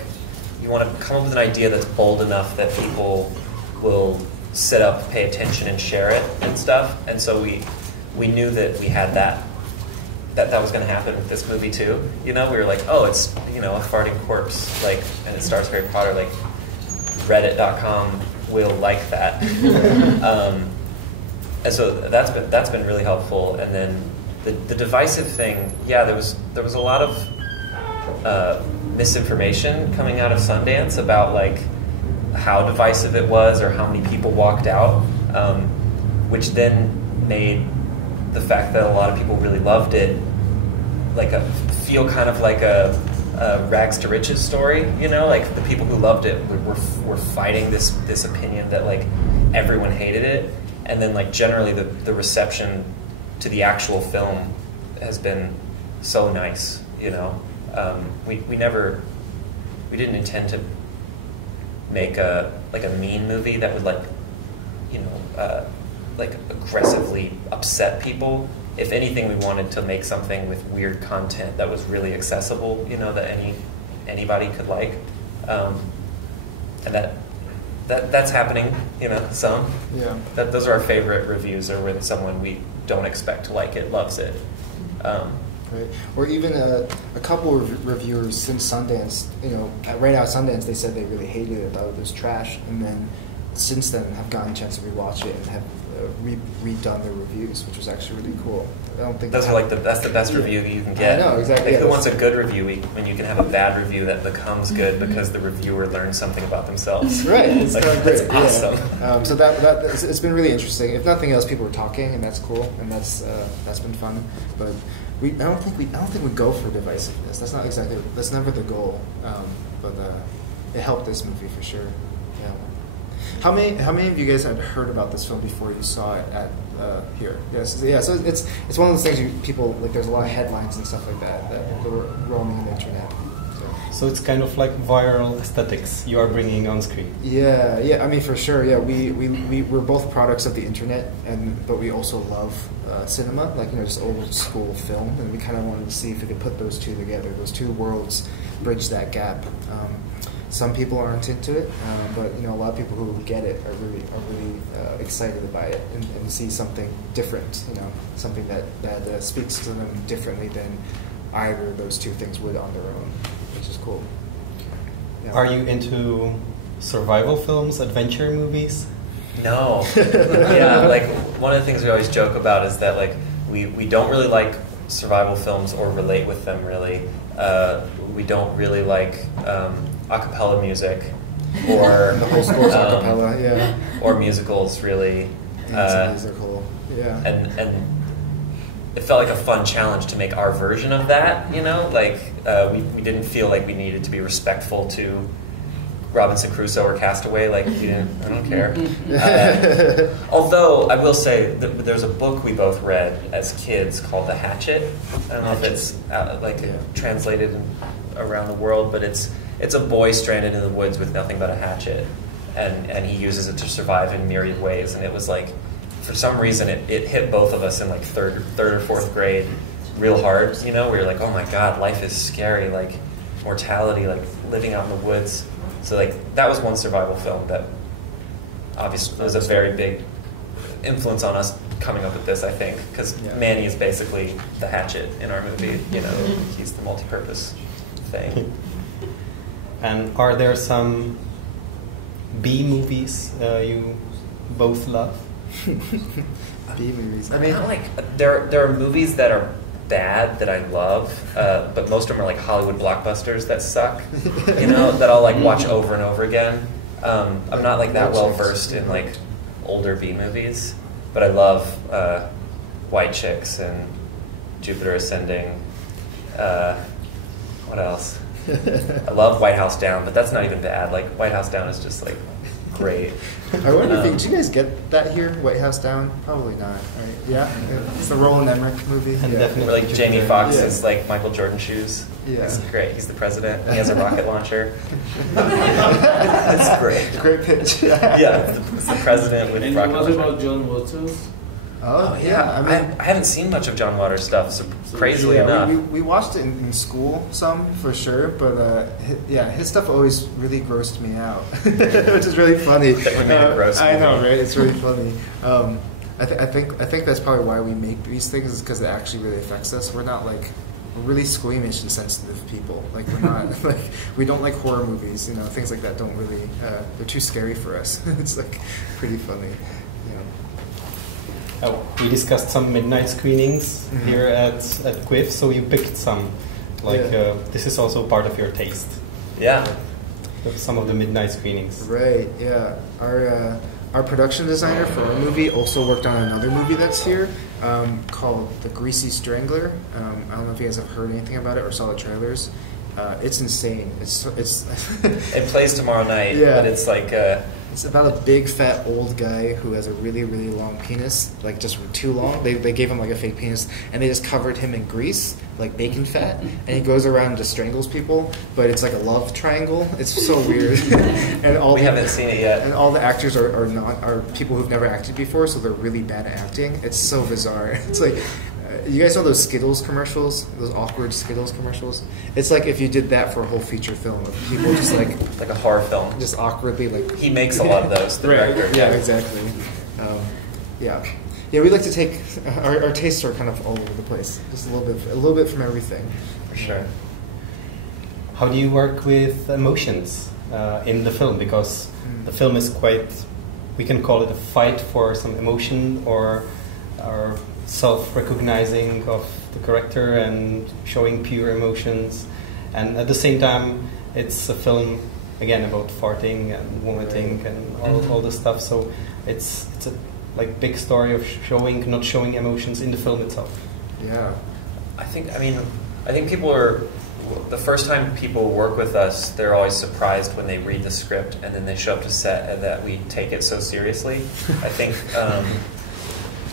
come up with an idea that's bold enough that people will sit up, pay attention, and share it and stuff. And so we knew that we had that was going to happen with this movie too. You know, we were like, oh, it's a farting corpse, like, and it stars Harry Potter. Like, Reddit.com will like that, and so that's been really helpful. And then the divisive thing, there was a lot of misinformation coming out of Sundance about like how divisive it was or how many people walked out, which then made the fact that a lot of people really loved it feel kind of like a rags to riches story, like the people who loved it were fighting this opinion that like everyone hated it, and then like generally the reception to the actual film has been so nice. We didn't intend to make a mean movie that would like aggressively upset people. If anything, we wanted to make something with weird content that was really accessible, that anybody could like, and that's happening, some. Yeah. Those are our favorite reviews, are when someone we don't expect to like it loves it. Right. Or even a couple of reviewers since Sundance, right out of Sundance, they said they really hated it, thought it was trash, and then since then have gotten a chance to rewatch it and have redone their reviews, which was actually really cool. I don't think those are like that's the best review that you can get. I know, exactly. Like, who wants a good review when you can have a bad review that becomes good because the reviewer learned something about themselves? Right, it's like, great. That's awesome. Yeah. So it's been really interesting. If nothing else, people were talking, and that's cool, and that's been fun. But I don't think we go for divisiveness. That's never the goal. But it helped this movie for sure. Yeah. How many of you guys had heard about this film before you saw it at here? Yes. Yeah. So it's one of those things people like. There's a lot of headlines and stuff like that were roaming the internet. So it's kind of like viral aesthetics you are bringing on screen. Yeah. I mean, for sure. Yeah, we're both products of the internet, but we also love cinema, like just old school film, and we kind of wanted to see if we could put those two together. Those two worlds bridge that gap. Some people aren't into it, but a lot of people who get it are really excited by it and see something different. Something that speaks to them differently than either of those two things would on their own, which is cool. Yeah. Are you into survival films, adventure movies? No. Yeah, like one of the things we always joke about is that like we don't really like survival films or relate with them really. We don't really like a cappella music or the whole score's a cappella, yeah. Or musicals really. Musical, yeah. And it felt like a fun challenge to make our version of that, like we didn't feel like we needed to be respectful to Robinson Crusoe or Castaway, like I don't care. Although I will say that there's a book we both read as kids called The Hatchet. I don't know if it's translated around the world, but it's a boy stranded in the woods with nothing but a hatchet, and he uses it to survive in myriad ways. And it was like, for some reason, it hit both of us in like third or fourth grade real hard. We were like, oh my God, life is scary, like mortality, like living out in the woods. So like that was one survival film that obviously was a very big influence on us coming up with this, I think, because Manny is basically the hatchet in our movie. He's the multi-purpose thing. And are there some B movies you both love? B movies. I mean, there are movies that are bad that I love, but most of them are like Hollywood blockbusters that suck. That I'll like watch over and over again. I'm not like that well versed in like older B movies, but I love White Chicks and Jupiter Ascending. What else? I love White House Down, but that's not even bad. Like White House Down is just like great. I wonder if did you guys get that here, White House Down? Probably not, right? Yeah, it's the Roland Emmerich movie. And definitely, like Jamie Foxx is like Michael Jordan shoes. Yeah, it's great. He's the president. He has a rocket launcher. It's great. Great pitch. Yeah, it's the president with a rocket launcher. And what about John Waters? Oh yeah, I haven't seen much of John Waters' stuff, so crazily enough. We watched it in school some for sure, but his stuff always really grossed me out, which is really funny. I know, right? It's really funny. I think that's probably why we make these things, is because it actually really affects us. We're really squeamish and sensitive people. Like we're not like we don't like horror movies. Things like that don't really they're too scary for us. It's like pretty funny. We discussed some midnight screenings here at KVIFF, so you picked some. This is also part of your taste. Yeah. Some of the midnight screenings. Right, yeah. Our production designer for our movie also worked on another movie that's here called The Greasy Strangler. I don't know if you guys have heard anything about it or saw the trailers. It's insane. It's It plays tomorrow night, but it's like... It's about a big fat old guy who has a really, really long penis, like just too long. They gave him like a fake penis, and they just covered him in grease, like bacon fat, and he goes around and just strangles people. But it's like a love triangle. It's so weird. And we haven't seen it yet. And all the actors are people who've never acted before, so they're really bad at acting. It's so bizarre. It's like. You guys know those Skittles commercials? Those awkward Skittles commercials? It's like if you did that for a whole feature film of people just like a horror film, just awkwardly like. He makes a lot of those. The director. Yeah, exactly. Yeah. We like to take our tastes are kind of all over the place, just a little bit from everything. For sure. How do you work with emotions in the film? Because the film is quite we can call it a fight for some emotion or self-recognizing of the character and showing pure emotions. And at the same time, it's a film, again, about farting and vomiting and all this stuff. So it's a like big story of not showing emotions in the film itself. Yeah. I think people are, the first time people work with us, they're always surprised when they read the script and then they show up to set and that we take it so seriously. I think,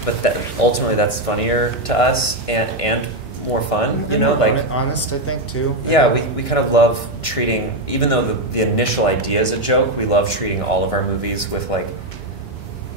but that ultimately that's funnier to us and more fun, you know, like honest, I think too. Yeah, we kind of love treating, even though the initial idea is a joke, we love treating all of our movies with like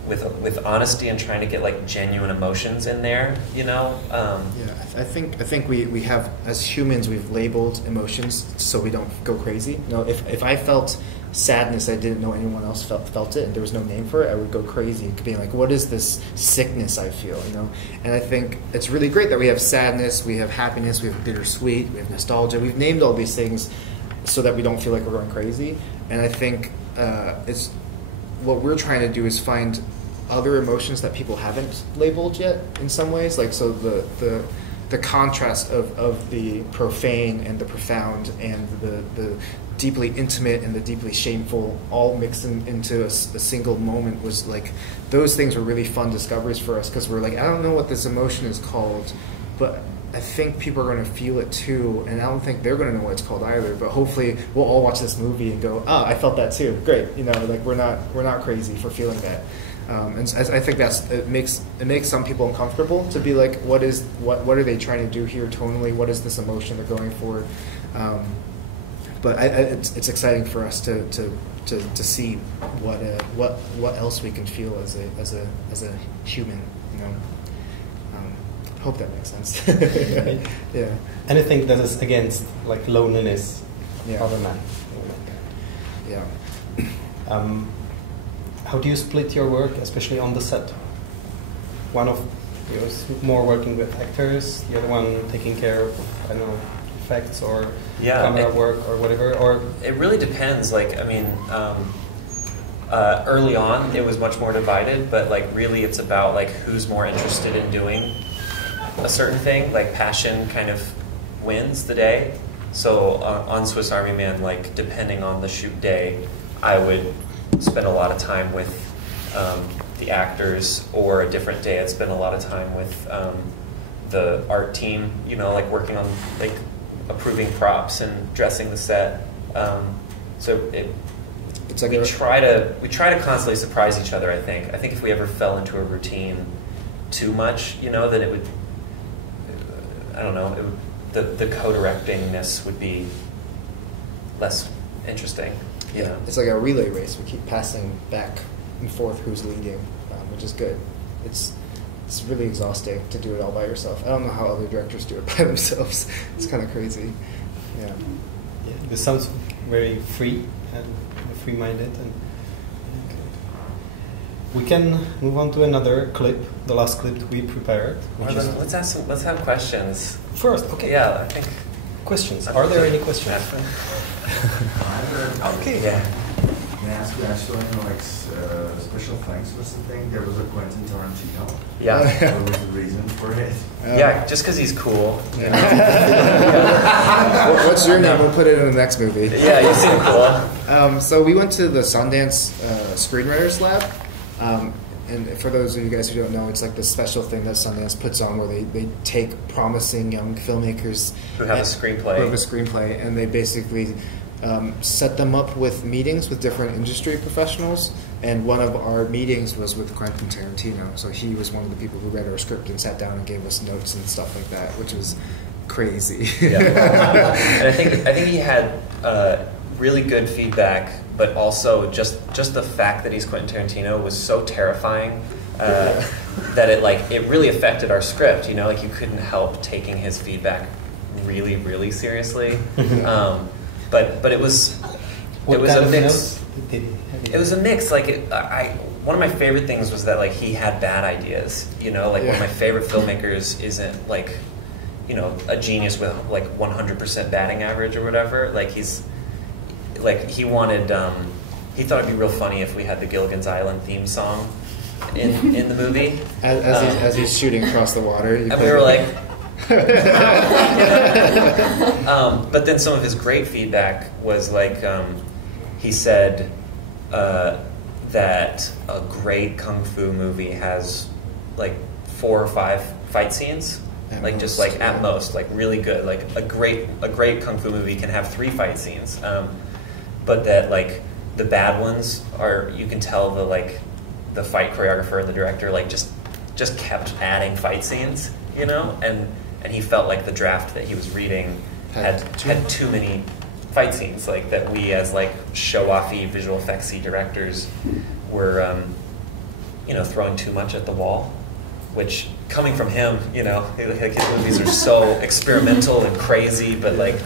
with honesty and trying to get like genuine emotions in there, you know. Yeah, I think we have, as humans, we've labeled emotions so we don't go crazy. You know, if I felt sadness, I didn't know anyone else felt it, and there was no name for it, I would go crazy, being like, what is this sickness I feel, you know? And I think it's really great that we have sadness, we have happiness, we have bittersweet, we have nostalgia. We've named all these things so that we don't feel like we're going crazy. And I think it's what we're trying to do is find other emotions that people haven't labeled yet in some ways. Like, so the contrast of the profane and the profound and the deeply intimate and the deeply shameful all mixed into a single moment was like, those things were really fun discoveries for us, because we're like, I don't know what this emotion is called, but I think people are going to feel it too, and I don't think they're going to know what it's called either, but hopefully we'll all watch this movie and go, oh, I felt that too, great, you know, like we're not crazy for feeling that. And I think it makes some people uncomfortable to be like, what are they trying to do here tonally? What is this emotion they're going for? But it's exciting for us to see what else we can feel as a human, you know. Hope that makes sense. Yeah. Anything that is against like loneliness of a man. Yeah. How do you split your work, especially on the set? One of you is more working with actors, the other one taking care of, I don't know, effects or camera work or whatever. Or it really depends. Like, I mean, early on it was much more divided, but like really it's about like who's more interested in doing a certain thing. Like passion kind of wins the day. So on Swiss Army Man, like depending on the shoot day, I would spend a lot of time with the actors, or a different day I'd spend a lot of time with the art team, you know, like working on like approving props and dressing the set. So it's like we try to constantly surprise each other. I think if we ever fell into a routine too much, you know, then it would, I don't know, the co-directingness would be less interesting. Yeah, it's like a relay race. We keep passing back and forth who's leading, which is good. It's really exhausting to do it all by yourself. I don't know how other directors do it by themselves. It's kind of crazy. Yeah. This sounds very free and free-minded. And we can move on to another clip, the last clip we prepared. Let's have questions. First, okay. Yeah, I think. Questions. Are there any questions? Okay. Yeah. May I ask you, actually, like special thanks was the thing? There was a Quentin Tarantino. Yeah. What was the reason for it? Yeah, just because he's cool. You know? What's your name? We'll put it in the next movie. Yeah, you seem cool. So we went to the Sundance Screenwriters Lab. And for those of you guys who don't know, it's like this special thing that Sundance puts on where they take promising young filmmakers who have a screenplay, and they basically set them up with meetings with different industry professionals. And one of our meetings was with Quentin Tarantino. So he was one of the people who read our script and sat down and gave us notes and stuff like that, which was crazy. Yeah. And I think he had really good feedback, but also just the fact that he's Quentin Tarantino was so terrifying that it really affected our script. You know, like you couldn't help taking his feedback really, really seriously. But it was a mix. It was a mix. Like one of my favorite things was that like he had bad ideas. You know, like one of my favorite filmmakers isn't like, you know, a genius with like 100% batting average or whatever. Like he wanted he thought it'd be real funny if we had the Gilligan's Island theme song in the movie. As he's shooting across the water. And we were like... but then some of his great feedback was like, he said that a great kung fu movie has like 4 or 5 fight scenes. Like just like at most, like really good. Like a great kung fu movie can have 3 fight scenes, but that like the bad ones are, you can tell the fight choreographer and the director like just kept adding fight scenes, you know, and he felt like the draft that he was reading had too many fight scenes, like that we as like show-offy visual effectsy directors were you know, throwing too much at the wall. Which, coming from him, you know, like his movies are so experimental and crazy, but like,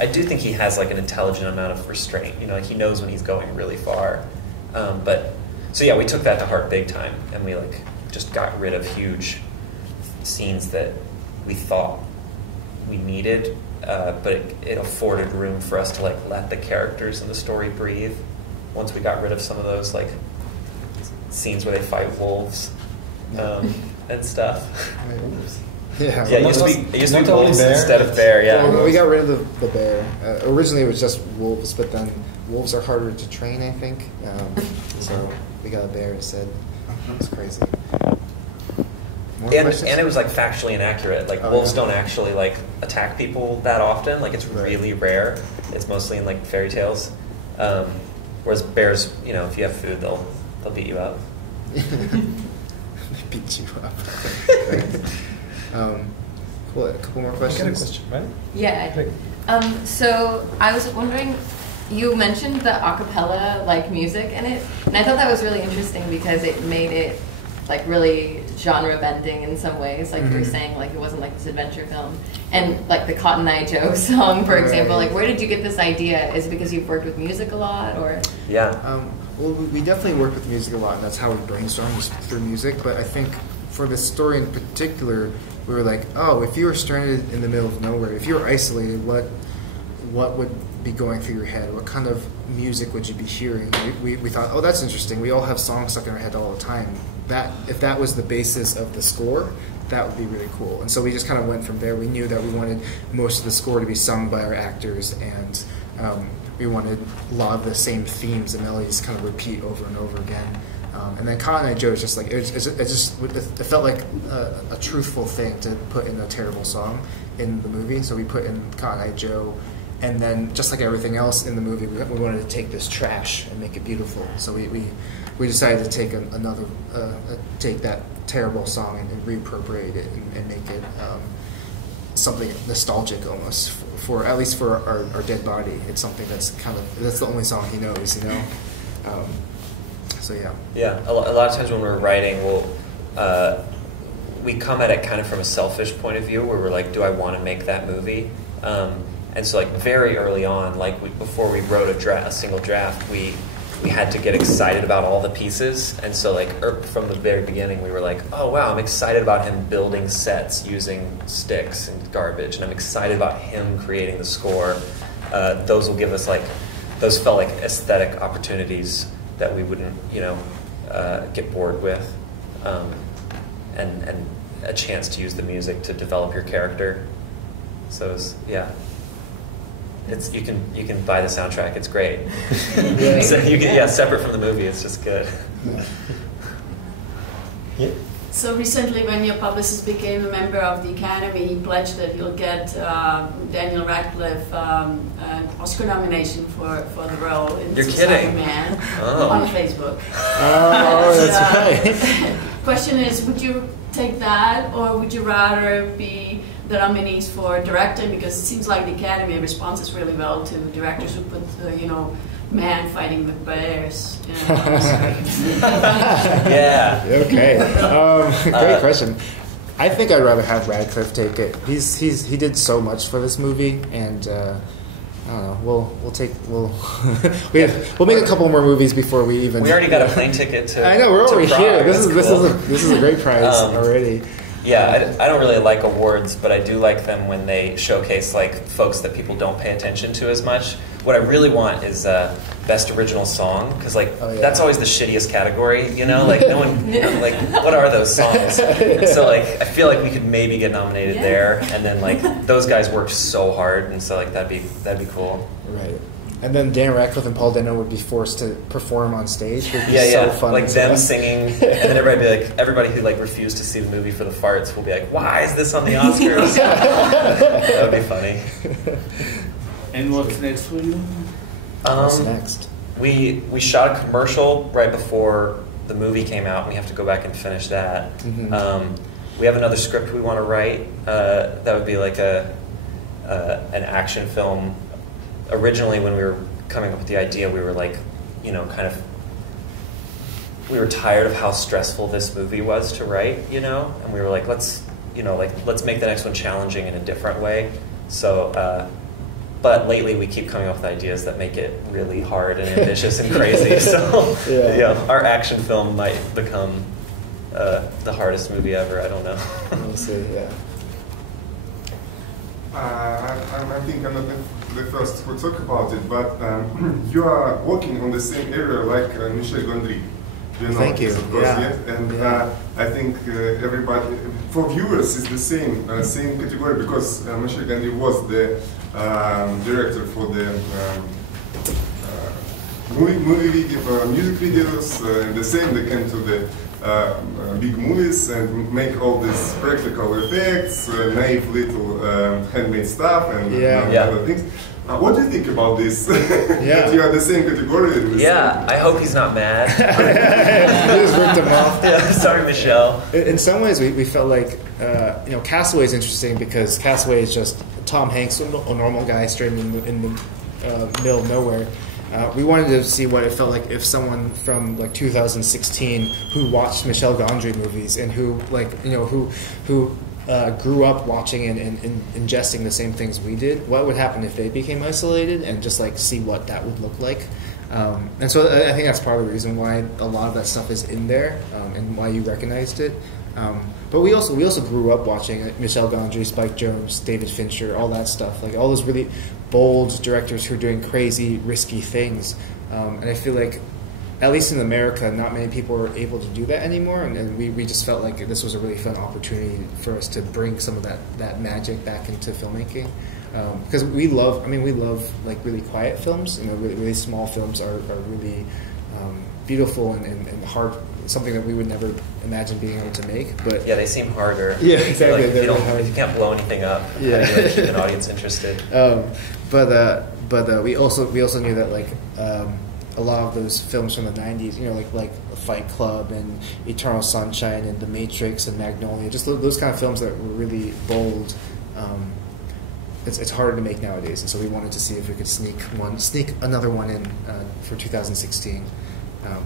I do think he has like an intelligent amount of restraint. You know, like he knows when he's going really far. So yeah, we took that to heart big time, and we like just got rid of huge scenes that we thought we needed, but it afforded room for us to like let the characters and the story breathe. Once we got rid of some of those like scenes where they fight wolves. And stuff. Yeah, it used to be wolves instead of bear. Yeah, well, we got rid of the bear. Originally, it was just wolves, but then wolves are harder to train, I think. So we got a bear instead. It's crazy. And it was like factually inaccurate. Like wolves don't actually like attack people that often. Like it's really rare. It's mostly in like fairy tales. Whereas bears, you know, if you have food, they'll beat you up. Beat you up. Cool. A couple more questions. I got a question, right? Yeah. So I was wondering, you mentioned the a cappella like music in it, and I thought that was really interesting because it made it like really genre bending in some ways. Like you were saying, like it wasn't like this adventure film, and like the Cotton Eye Joe song, for example. Like, where did you get this idea? Is it because you've worked with music a lot, or? Yeah. Well, we definitely work with music a lot, and that's how we brainstorm, is through music. But I think for this story in particular, we were like, oh, if you were stranded in the middle of nowhere, if you were isolated, what would be going through your head? What kind of music would you be hearing? We thought, oh, that's interesting. We all have songs stuck in our head all the time. If that was the basis of the score, that would be really cool. And so we just kind of went from there. We knew that we wanted most of the score to be sung by our actors, and we wanted a lot of the same themes and melodies kind of repeat over and over again. And then Cotton Eye Joe is just like, it felt like a truthful thing to put in a terrible song in the movie. So we put in Cotton Eye Joe, and then just like everything else in the movie, we wanted to take this trash and make it beautiful. So we decided to take take that terrible song and reappropriate it and make it something nostalgic almost, for at least for our dead body. It's something that's the only song he knows, you know. So yeah. Yeah, a lot of times when we're writing, we come at it kind of from a selfish point of view, where we're like, do I want to make that movie? And so like very early on, like before we wrote a single draft, we had to get excited about all the pieces. And so like from the very beginning, we were like, oh wow, I'm excited about him building sets using sticks and garbage, and I'm excited about him creating the score. Those will give us those felt like aesthetic opportunities that we wouldn't, you know, get bored with, and a chance to use the music to develop your character. So it was, yeah. You can buy the soundtrack. It's great. So you can, separate from the movie. It's just good. Yeah. So recently, when your publicist became a member of the Academy, he pledged that he'll get Daniel Radcliff an Oscar nomination for the role in You're kidding. Man Oh. on Facebook. Oh, that's right. Question is, would you take that, or would you rather be the nominees for directing? Because it seems like the Academy responds really well to directors who put, man fighting with bears. On the screen. Yeah. Okay. Great question. I think I'd rather have Radcliffe take it. He did so much for this movie, and I don't know. We'll make a couple more movies before we even. We already got a plane ticket to. I know, we're already here. This is a great prize already. Yeah, I don't really like awards, but I do like them when they showcase like folks that people don't pay attention to as much. what I really want is best original song, because like that's always the shittiest category, you know, like no one, you know, like what are those songs? And so like I feel like we could maybe get nominated there, and then like those guys worked so hard, and so like that'd be cool. Right. And then Daniela Radcliff and Paul Dano would be forced to perform on stage. It would be so fun. Like them singing, and then everybody who like refused to see the movie for the farts will be like, "Why is this on the Oscars?" That would be funny. And what's next for you? What's next? We shot a commercial right before the movie came out, and we have to go back and finish that. We have another script we want to write. That would be like an action film. Originally, when we were coming up with the idea, we were like, you know, we were tired of how stressful this movie was to write, you know, and we were like, let's make the next one challenging in a different way. So, but lately we keep coming up with ideas that make it really hard and ambitious and crazy. So, our action film might become the hardest movie ever. I don't know. We'll see. Yeah. I think I'm not the first who talk about it, but you are working on the same area like Michel Gondry. You know, Thank you. Of course, yes? And I think everybody, for viewers, is the same category, because Michel Gondry was the director for the music videos, and the same. They came to the big movies and make all these practical effects, naive little handmade stuff, and other things. What do you think about this? That you are the same category? I hope he's not mad. We just ripped him off. Sorry, Michelle. In some ways, we felt like, you know, Castaway is interesting because Castaway is just Tom Hanks, a normal guy straight in the middle of nowhere. We wanted to see what it felt like if someone from like 2016 who watched Michel Gondry movies and who grew up watching and ingesting the same things we did, what would happen if they became isolated, and just like see what that would look like. And so I think that's part of the reason why a lot of that stuff is in there, and why you recognized it. But we also grew up watching Michel Gondry, Spike Jonze, David Fincher, all that stuff, like all those really bold directors who are doing crazy, risky things. And I feel like, at least in America, not many people are able to do that anymore, and we just felt like this was a really fun opportunity for us to bring some of that magic back into filmmaking. Because we love like really quiet films. You know, really small films are really beautiful and hard. Something that we would never imagine being able to make. But they seem harder. Yeah, exactly. Like, if you can't blow anything up, how do you like, keep an audience interested? But we also knew that like a lot of those films from the 90s, you know, like Fight Club and Eternal Sunshine and The Matrix and Magnolia, just those kind of films that were really bold. It's harder to make nowadays, and so we wanted to see if we could sneak another one in for 2016.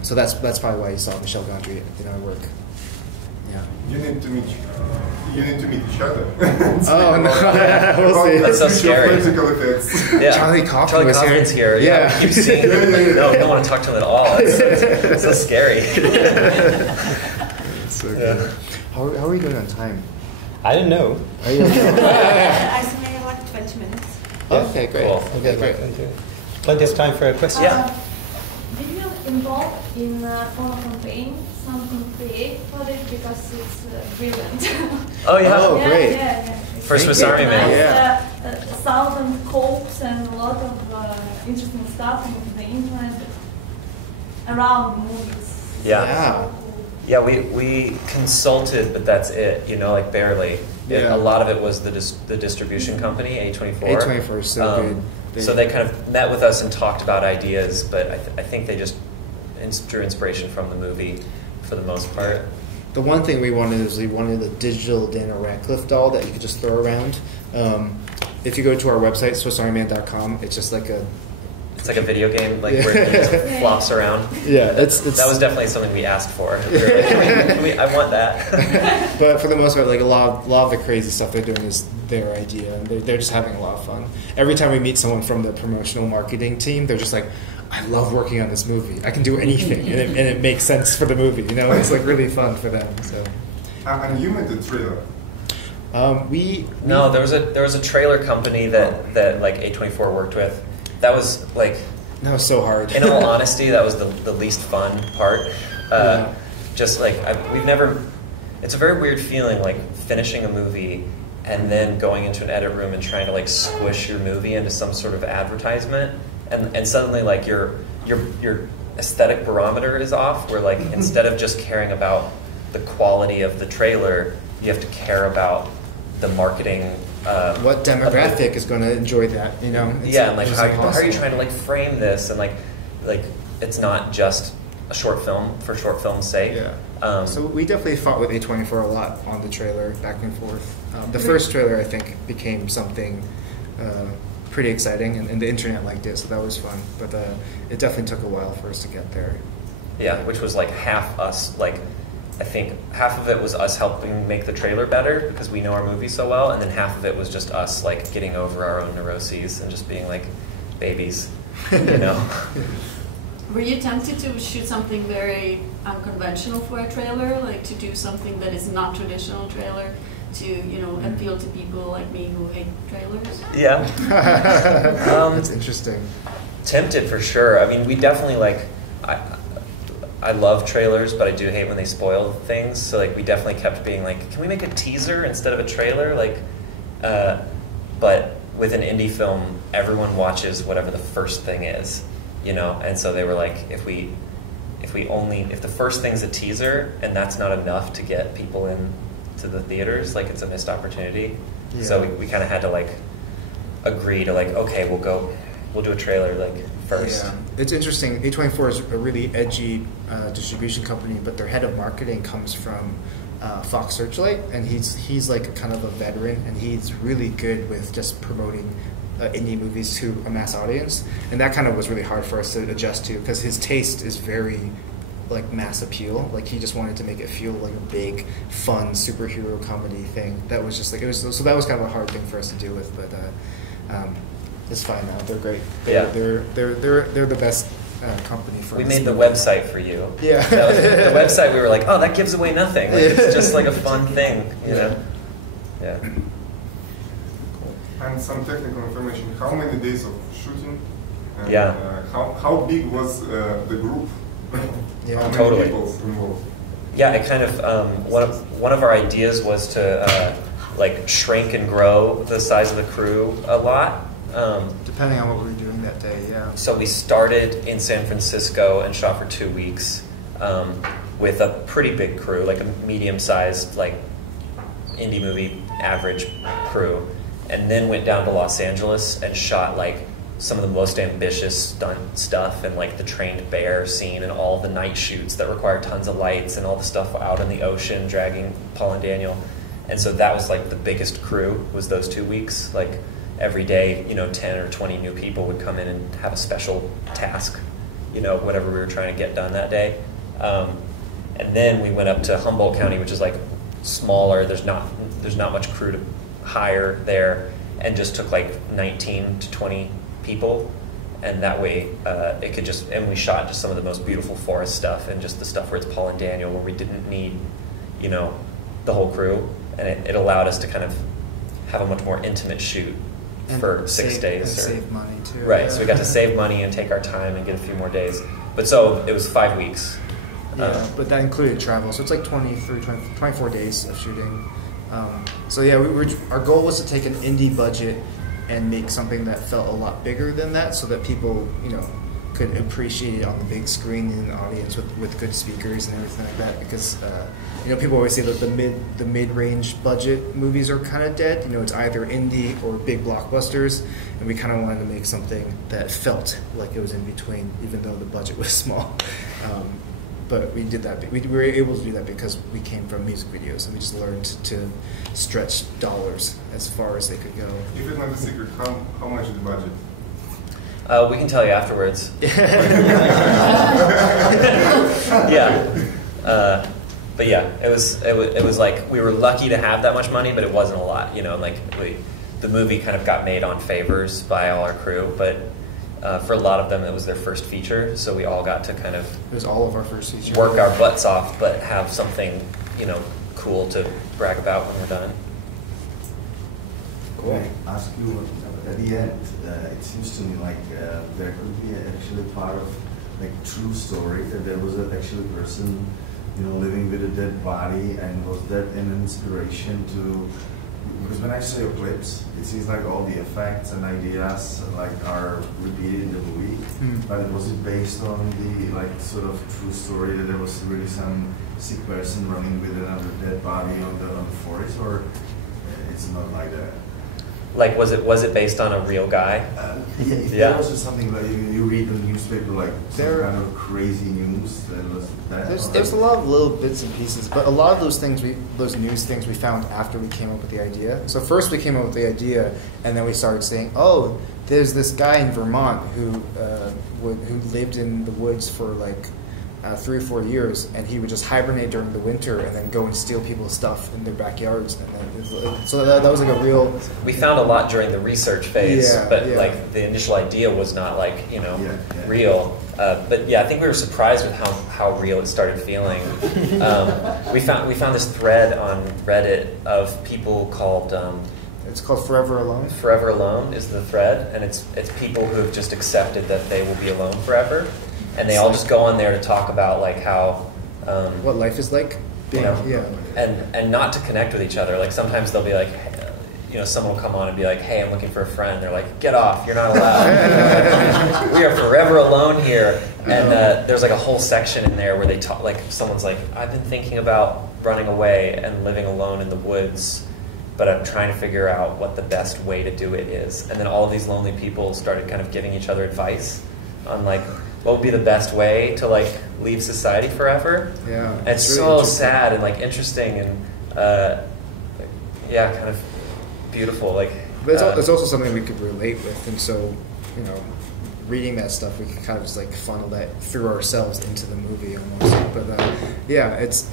So that's probably why you saw Michel Gondry in our work. Yeah. You need to meet each other. Oh no, we'll see. That's so scary. Practical effects. Yeah. Charlie Kaufman's here. Yeah. Keep seeing him. No, don't want to talk to him at all. It's so scary. It's so good. How are we doing on time? I don't know. Are you okay? I think maybe like 20 minutes. Okay, great. Cool. Okay, great. Plenty of time for a question. Did you involve in photo campaign something create for it, because it's brilliant? Oh yeah. Oh, great. Yeah. For Swiss Army Man. Yeah. 1,000 quotes and a lot of interesting stuff on the internet around movies. Yeah. Yeah, we consulted, but that's it. You know, like barely. Yeah. A lot of it was the distribution company, A24. A24 is so good. So they kind of met with us and talked about ideas, but I think they just drew inspiration from the movie for the most part. The one thing we wanted is a digital Daniela Radcliff doll that you could just throw around. If you go to our website, SwissArmyMan.com, it's just like it's like a video game, like where it just flops around. Yeah, that was definitely something we asked for. We were like, I want that. But for the most part, like a lot of the crazy stuff they're doing is their idea, and they're just having a lot of fun. Every time we meet someone from the promotional marketing team, they're just like, I love working on this movie. I can do anything, and it makes sense for the movie. You know, it's like really fun for them. So. And you made the trailer. No, there was a trailer company that like A24 worked with, That was like, that was so hard. in all honesty, that was the least fun part. Just like, we've never, it's a very weird feeling, like finishing a movie and then going into an edit room and trying to like squish your movie into some sort of advertisement, and suddenly like your aesthetic barometer is off, where like instead of just caring about the quality of the trailer, you have to care about the marketing. What demographic is going to enjoy that? You know? And like how are you trying to like frame this, and like it's not just a short film for short film's sake. Yeah. So we definitely fought with A24 a lot on the trailer, back and forth. The first trailer, I think, became something pretty exciting, and the internet liked it, so that was fun. But it definitely took a while for us to get there. Yeah, which was like half us, like I think half of it was us helping make the trailer better because we know our movie so well, and then half of it was just us like getting over our own neuroses and just being like babies, you know. Were you tempted to shoot something very unconventional for a trailer, like to do something that is not traditional trailer, to, you know, appeal to people like me who hate trailers? Yeah. That's interesting. Tempted for sure. I mean, we definitely like, I love trailers, but I do hate when they spoil things. So like, we definitely kept being like, can we make a teaser instead of a trailer? Like, but with an indie film, everyone watches whatever the first thing is, you know. And so they were like, if the first thing's a teaser and that's not enough to get people in to the theaters, like it's a missed opportunity. Yeah. So we kind of had to like agree to like, okay, we'll do a trailer like first. Yeah, it's interesting. A24 is a really edgy distribution company, but their head of marketing comes from Fox Searchlight, and he's like kind of a veteran, and he's really good with just promoting indie movies to a mass audience, and that kind of was really hard for us to adjust to because his taste is very like mass appeal. Like he just wanted to make it feel like a big, fun superhero comedy thing. That was just like so that was kind of a hard thing for us to deal with, but it's fine now. They're great. They're the best company for us. We made the website for you. Yeah. The website, we were like, oh, that gives away nothing. Like, it's just like a fun thing, you know? Yeah. And some technical information. How many days of shooting? And, yeah. How big was the group? Yeah, how many people involved? Yeah, it kind of one of our ideas was to like shrink and grow the size of the crew a lot. Depending on what we were doing that day, yeah. So we started in San Francisco and shot for 2 weeks with a pretty big crew, like a medium-sized, like indie movie average crew, and then went down to Los Angeles and shot like some of the most ambitious stunt stuff, and like the trained bear scene and all the night shoots that require tons of lights and all the stuff out in the ocean dragging Paul and Daniel. And so that was like the biggest crew, was those 2 weeks. Like every day, you know, 10 or 20 new people would come in and have a special task, you know, whatever we were trying to get done that day. And then we went up to Humboldt County, which is like smaller. There's not much crew to hire there, and just took like 19 to 20 people, and that way it could just, and we shot just some of the most beautiful forest stuff and just the stuff where it's Paul and Daniel, where we didn't need, you know, the whole crew, and it allowed us to kind of have a much more intimate shoot for 6 days. And save money too. Right, yeah. So we got to save money and take our time and get a few more days. But so it was 5 weeks. Yeah, but that included travel, so it's like 24 days of shooting. So yeah, our goal was to take an indie budget and make something that felt a lot bigger than that, so that people, you know, could appreciate it on the big screen in an audience with good speakers and everything like that. Because you know, people always say that the mid-range budget movies are kind of dead. You know, it's either indie or big blockbusters, and we kind of wanted to make something that felt like it was in between, even though the budget was small. But we did that. We were able to do that because we came from music videos, and we just learned to stretch dollars as far as they could go. If it's not a secret, how much is the budget? We can tell you afterwards. Yeah. But yeah, it was like we were lucky to have that much money, but it wasn't a lot, you know. Like the movie kind of got made on favors by all our crew, but for a lot of them, it was their first feature, so we all got to kind of it was all of our first feature. Work our butts off, but have something, you know, cool to brag about when we're done. Cool. Can I ask you, at the end, it seems to me like there could be actually part of like true story, that there was actually a person, you know, living with a dead body, and was that an inspiration to, because when I saw your clips, it seems like all the effects and ideas like are repeated in the movie, but was it based on the like sort of true story that there was really some sick person running with another dead body on the forest, or it's not like that? Like, was it based on a real guy? Yeah, if there was just something like you read in the newspaper, like some kind of crazy news that was that. There's a lot of little bits and pieces, but a lot of those things, those news things, we found after we came up with the idea. So first we came up with the idea, and then we started saying, oh, there's this guy in Vermont who lived in the woods for like 3 or 4 years, and he would just hibernate during the winter and then go and steal people's stuff in their backyards. And then so that was like a real. We found a lot during the research phase, but yeah. like the initial idea was not like, you know, real. But yeah, I think we were surprised with how real it started feeling. We found this thread on Reddit of people called. It's called Forever Alone. Forever Alone is the thread, and it's people who have just accepted that they will be alone forever. And they all just go on there to talk about like how what life is like, you know, and not to connect with each other. Like sometimes they'll be like, you know, someone will come on and be like, "Hey, I'm looking for a friend." They're like, "Get off! You're not allowed. We are forever alone here." And there's like a whole section in there where they talk. Like someone's like, "I've been thinking about running away and living alone in the woods, but I'm trying to figure out what the best way to do it is." And then all of these lonely people started kind of giving each other advice on like, what would be the best way to like leave society forever? Yeah, and it's really so sad and like interesting and yeah, kind of beautiful. Like, but it's also something we could relate with, and so you know, reading that stuff, we can kind of just like funnel that through ourselves into the movie almost. But yeah, it's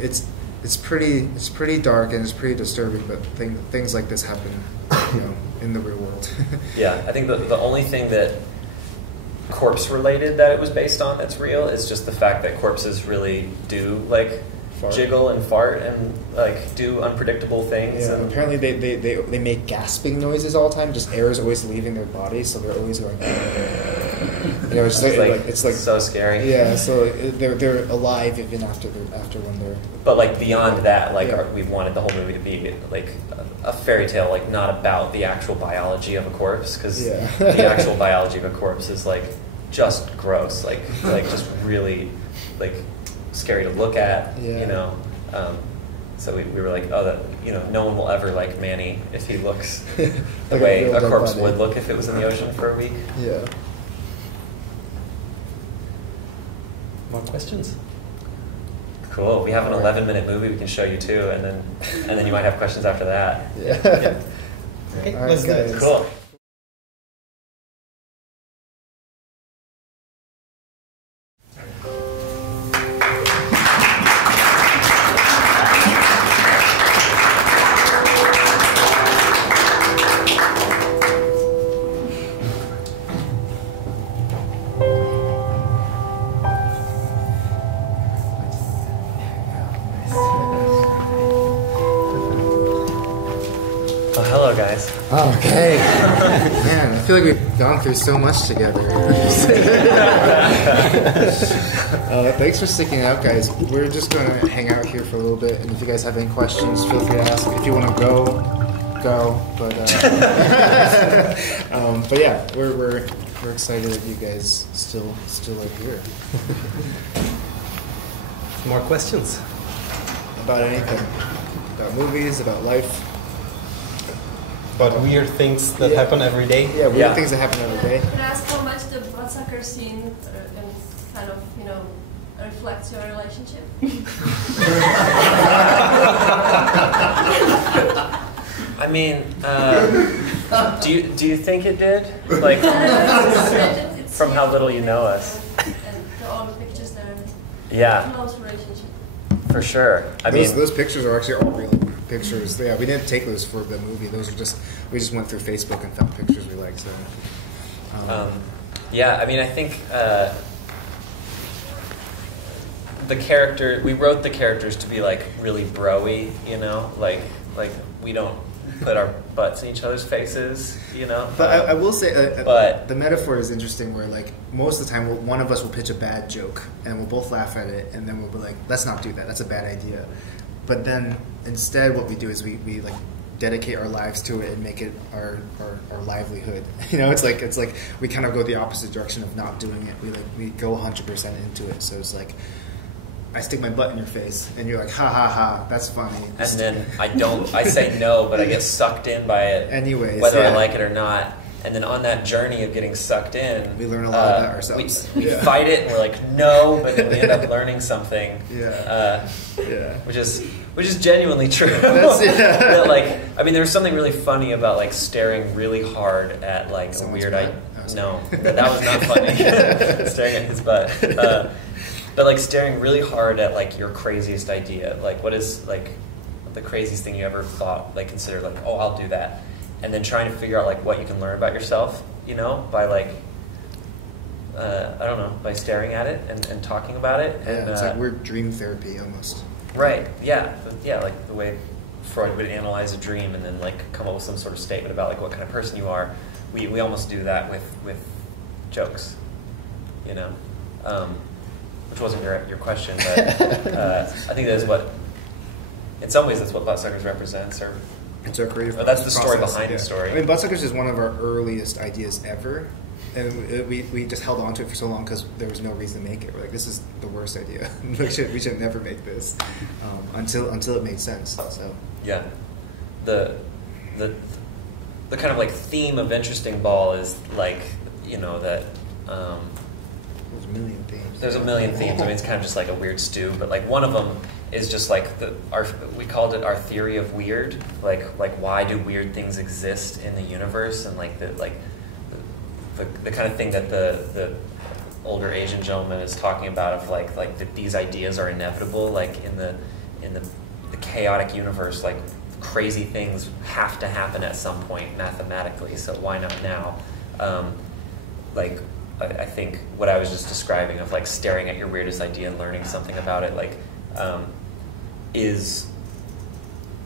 pretty dark and it's pretty disturbing. But things like this happen, you know, in the real world. Yeah, I think the only thing that corpse related that it was based on that's real is just the fact that corpses really do like jiggle and fart and like do unpredictable things. Yeah, and apparently they make gasping noises all the time. Just air is always leaving their body, so they're always going. You know, it's like so scary. Yeah, so they're alive even after when they're. But like beyond that, like we wanted the whole movie to be like a fairy tale, like not about the actual biology of a corpse, because the actual biology of a corpse is like just gross, like just really like scary to look at, you know. So we were like, oh, that, you know, no one will ever like Manny if he looks the way a corpse would look if it was in the ocean for a week. Yeah. More questions? Cool. We have an 11-minute movie we can show you too, and then you might have questions after that. Yeah. Okay, all right, let's do it. Cool. Okay. Man, I feel like we've gone through so much together. Thanks for sticking out, guys. We're just going to hang out here for a little bit, and if you guys have any questions, feel free to ask. If you want to go. But yeah, we're excited that you guys still are here. More questions? About anything. About movies, about life. About weird things that happen every day? Yeah, weird things that happen every day. Can I ask how much the bloodsucker scene kind of, you know, reflects your relationship? I mean, do you think it did? Like, from how little you know us. And all the pictures there. Yeah. Close relationship. For sure. I mean, those pictures are actually all real pictures. Yeah, we didn't take those for the movie. Those are we just went through Facebook and found pictures we liked. So. Yeah, I mean, I think we wrote the characters to be like really bro-y, you know, like we don't put our butts in each other's faces, you know. But I will say, but the metaphor is interesting. Where like most of the time, one of us will pitch a bad joke, and we'll both laugh at it, and then we'll be like, "Let's not do that. That's a bad idea." But then instead, what we do is we like dedicate our lives to it and make it our livelihood. You know, it's like we kind of go the opposite direction of not doing it. We go 100% into it. So it's like, I stick my butt in your face, and you're like, ha ha ha, that's funny. And then I say no, but I get sucked in by it, anyways, whether I like it or not. And then on that journey of getting sucked in, we learn a lot about ourselves. We fight it, and we're like, no, but then we end up learning something. Which is genuinely true. That, like, I mean, there's something really funny about like staring really hard at like a weird idea. No, that was not funny. Staring at his butt. But like staring really hard at like your craziest idea. Like, what is like the craziest thing you ever thought, like considered, like, oh, I'll do that. And then trying to figure out like what you can learn about yourself, you know, by like, I don't know, by staring at it and talking about it. And, it's like weird dream therapy almost. Right, yeah, like the way Freud would analyze a dream and then like come up with some sort of statement about like what kind of person you are. We almost do that with jokes, you know, which wasn't your question, but I think that is what, in some ways, that's what Buttsuckers represents, or it's our creative that's the story process, behind the story. I mean, Buttsuckers is one of our earliest ideas ever, and we just held on to it for so long because there was no reason to make it. We're like, this is the worst idea. we should never make this until it made sense. So yeah, the kind of like theme of Interesting Ball is like, you know, that there's a million themes. There's a million themes. I mean, it's kind of just like a weird stew, but like one of them is just like we called it our theory of weird. Like why do weird things exist in the universe, and like the kind of thing that the older Asian gentleman is talking about of like that these ideas are inevitable. Like in the chaotic universe, like crazy things have to happen at some point mathematically. So why not now? Like I think what I was just describing of like staring at your weirdest idea and learning something about it, like is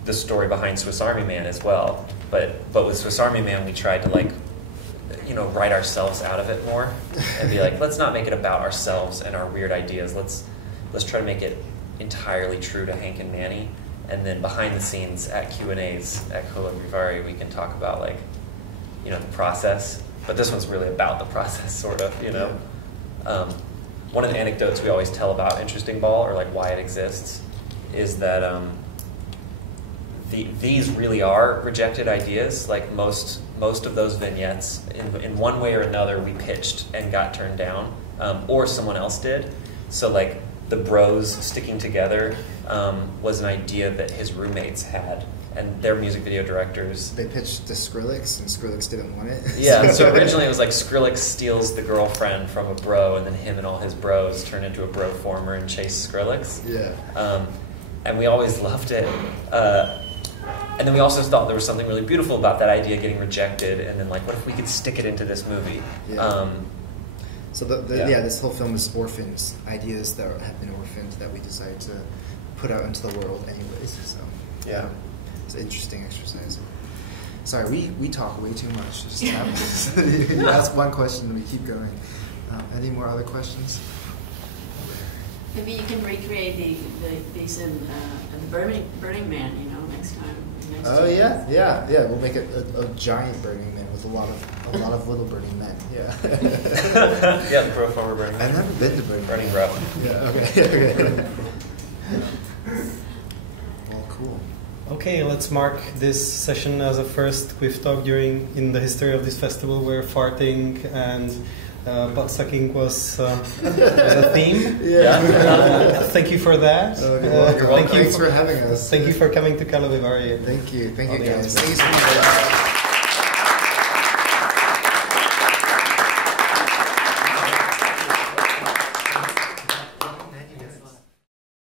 the story behind Swiss Army Man as well. But with Swiss Army Man, we tried to like, you know, write ourselves out of it more and be like, let's not make it about ourselves and our weird ideas. Let's try to make it entirely true to Hank and Manny. And then behind the scenes at Q&As at Cola Rivari, we can talk about like, you know, the process. But this one's really about the process, sort of, you know. One of the anecdotes we always tell about Interesting Ball, or like why it exists, is that these really are rejected ideas. Like most of those vignettes, in one way or another, we pitched and got turned down, or someone else did. So like the bros sticking together was an idea that his roommates had, and their music video directors. They pitched to Skrillex, and Skrillex didn't want it. Yeah, so originally it was like Skrillex steals the girlfriend from a bro, and then him and all his bros turn into a bro former and chase Skrillex. Yeah. And we always loved it. And then we also thought there was something really beautiful about that idea getting rejected, and then like, what if we could stick it into this movie? Yeah. So this whole film is orphans, ideas that have been orphaned that we decided to put out into the world anyways. So yeah. It's an interesting exercise. Sorry, we talk way too much. It just happens. You ask one question and we keep going. Any more other questions? Maybe you can recreate these in Burning Man, you know, next time. Oh yeah. We'll make it a giant Burning Man with a lot of little Burning Men. Yeah. Yeah, the pro former Burning Man. I've never been to Burning Bro. Yeah. Okay. Well, cool. Okay, let's mark this session as a first KVIFF Talk in the history of this festival, where farting and butt sucking was a theme. Yeah. Thank you for that. You're welcome. Thanks for having us. Thank you for coming to KVIFF. Thank you guys. Thank you so much.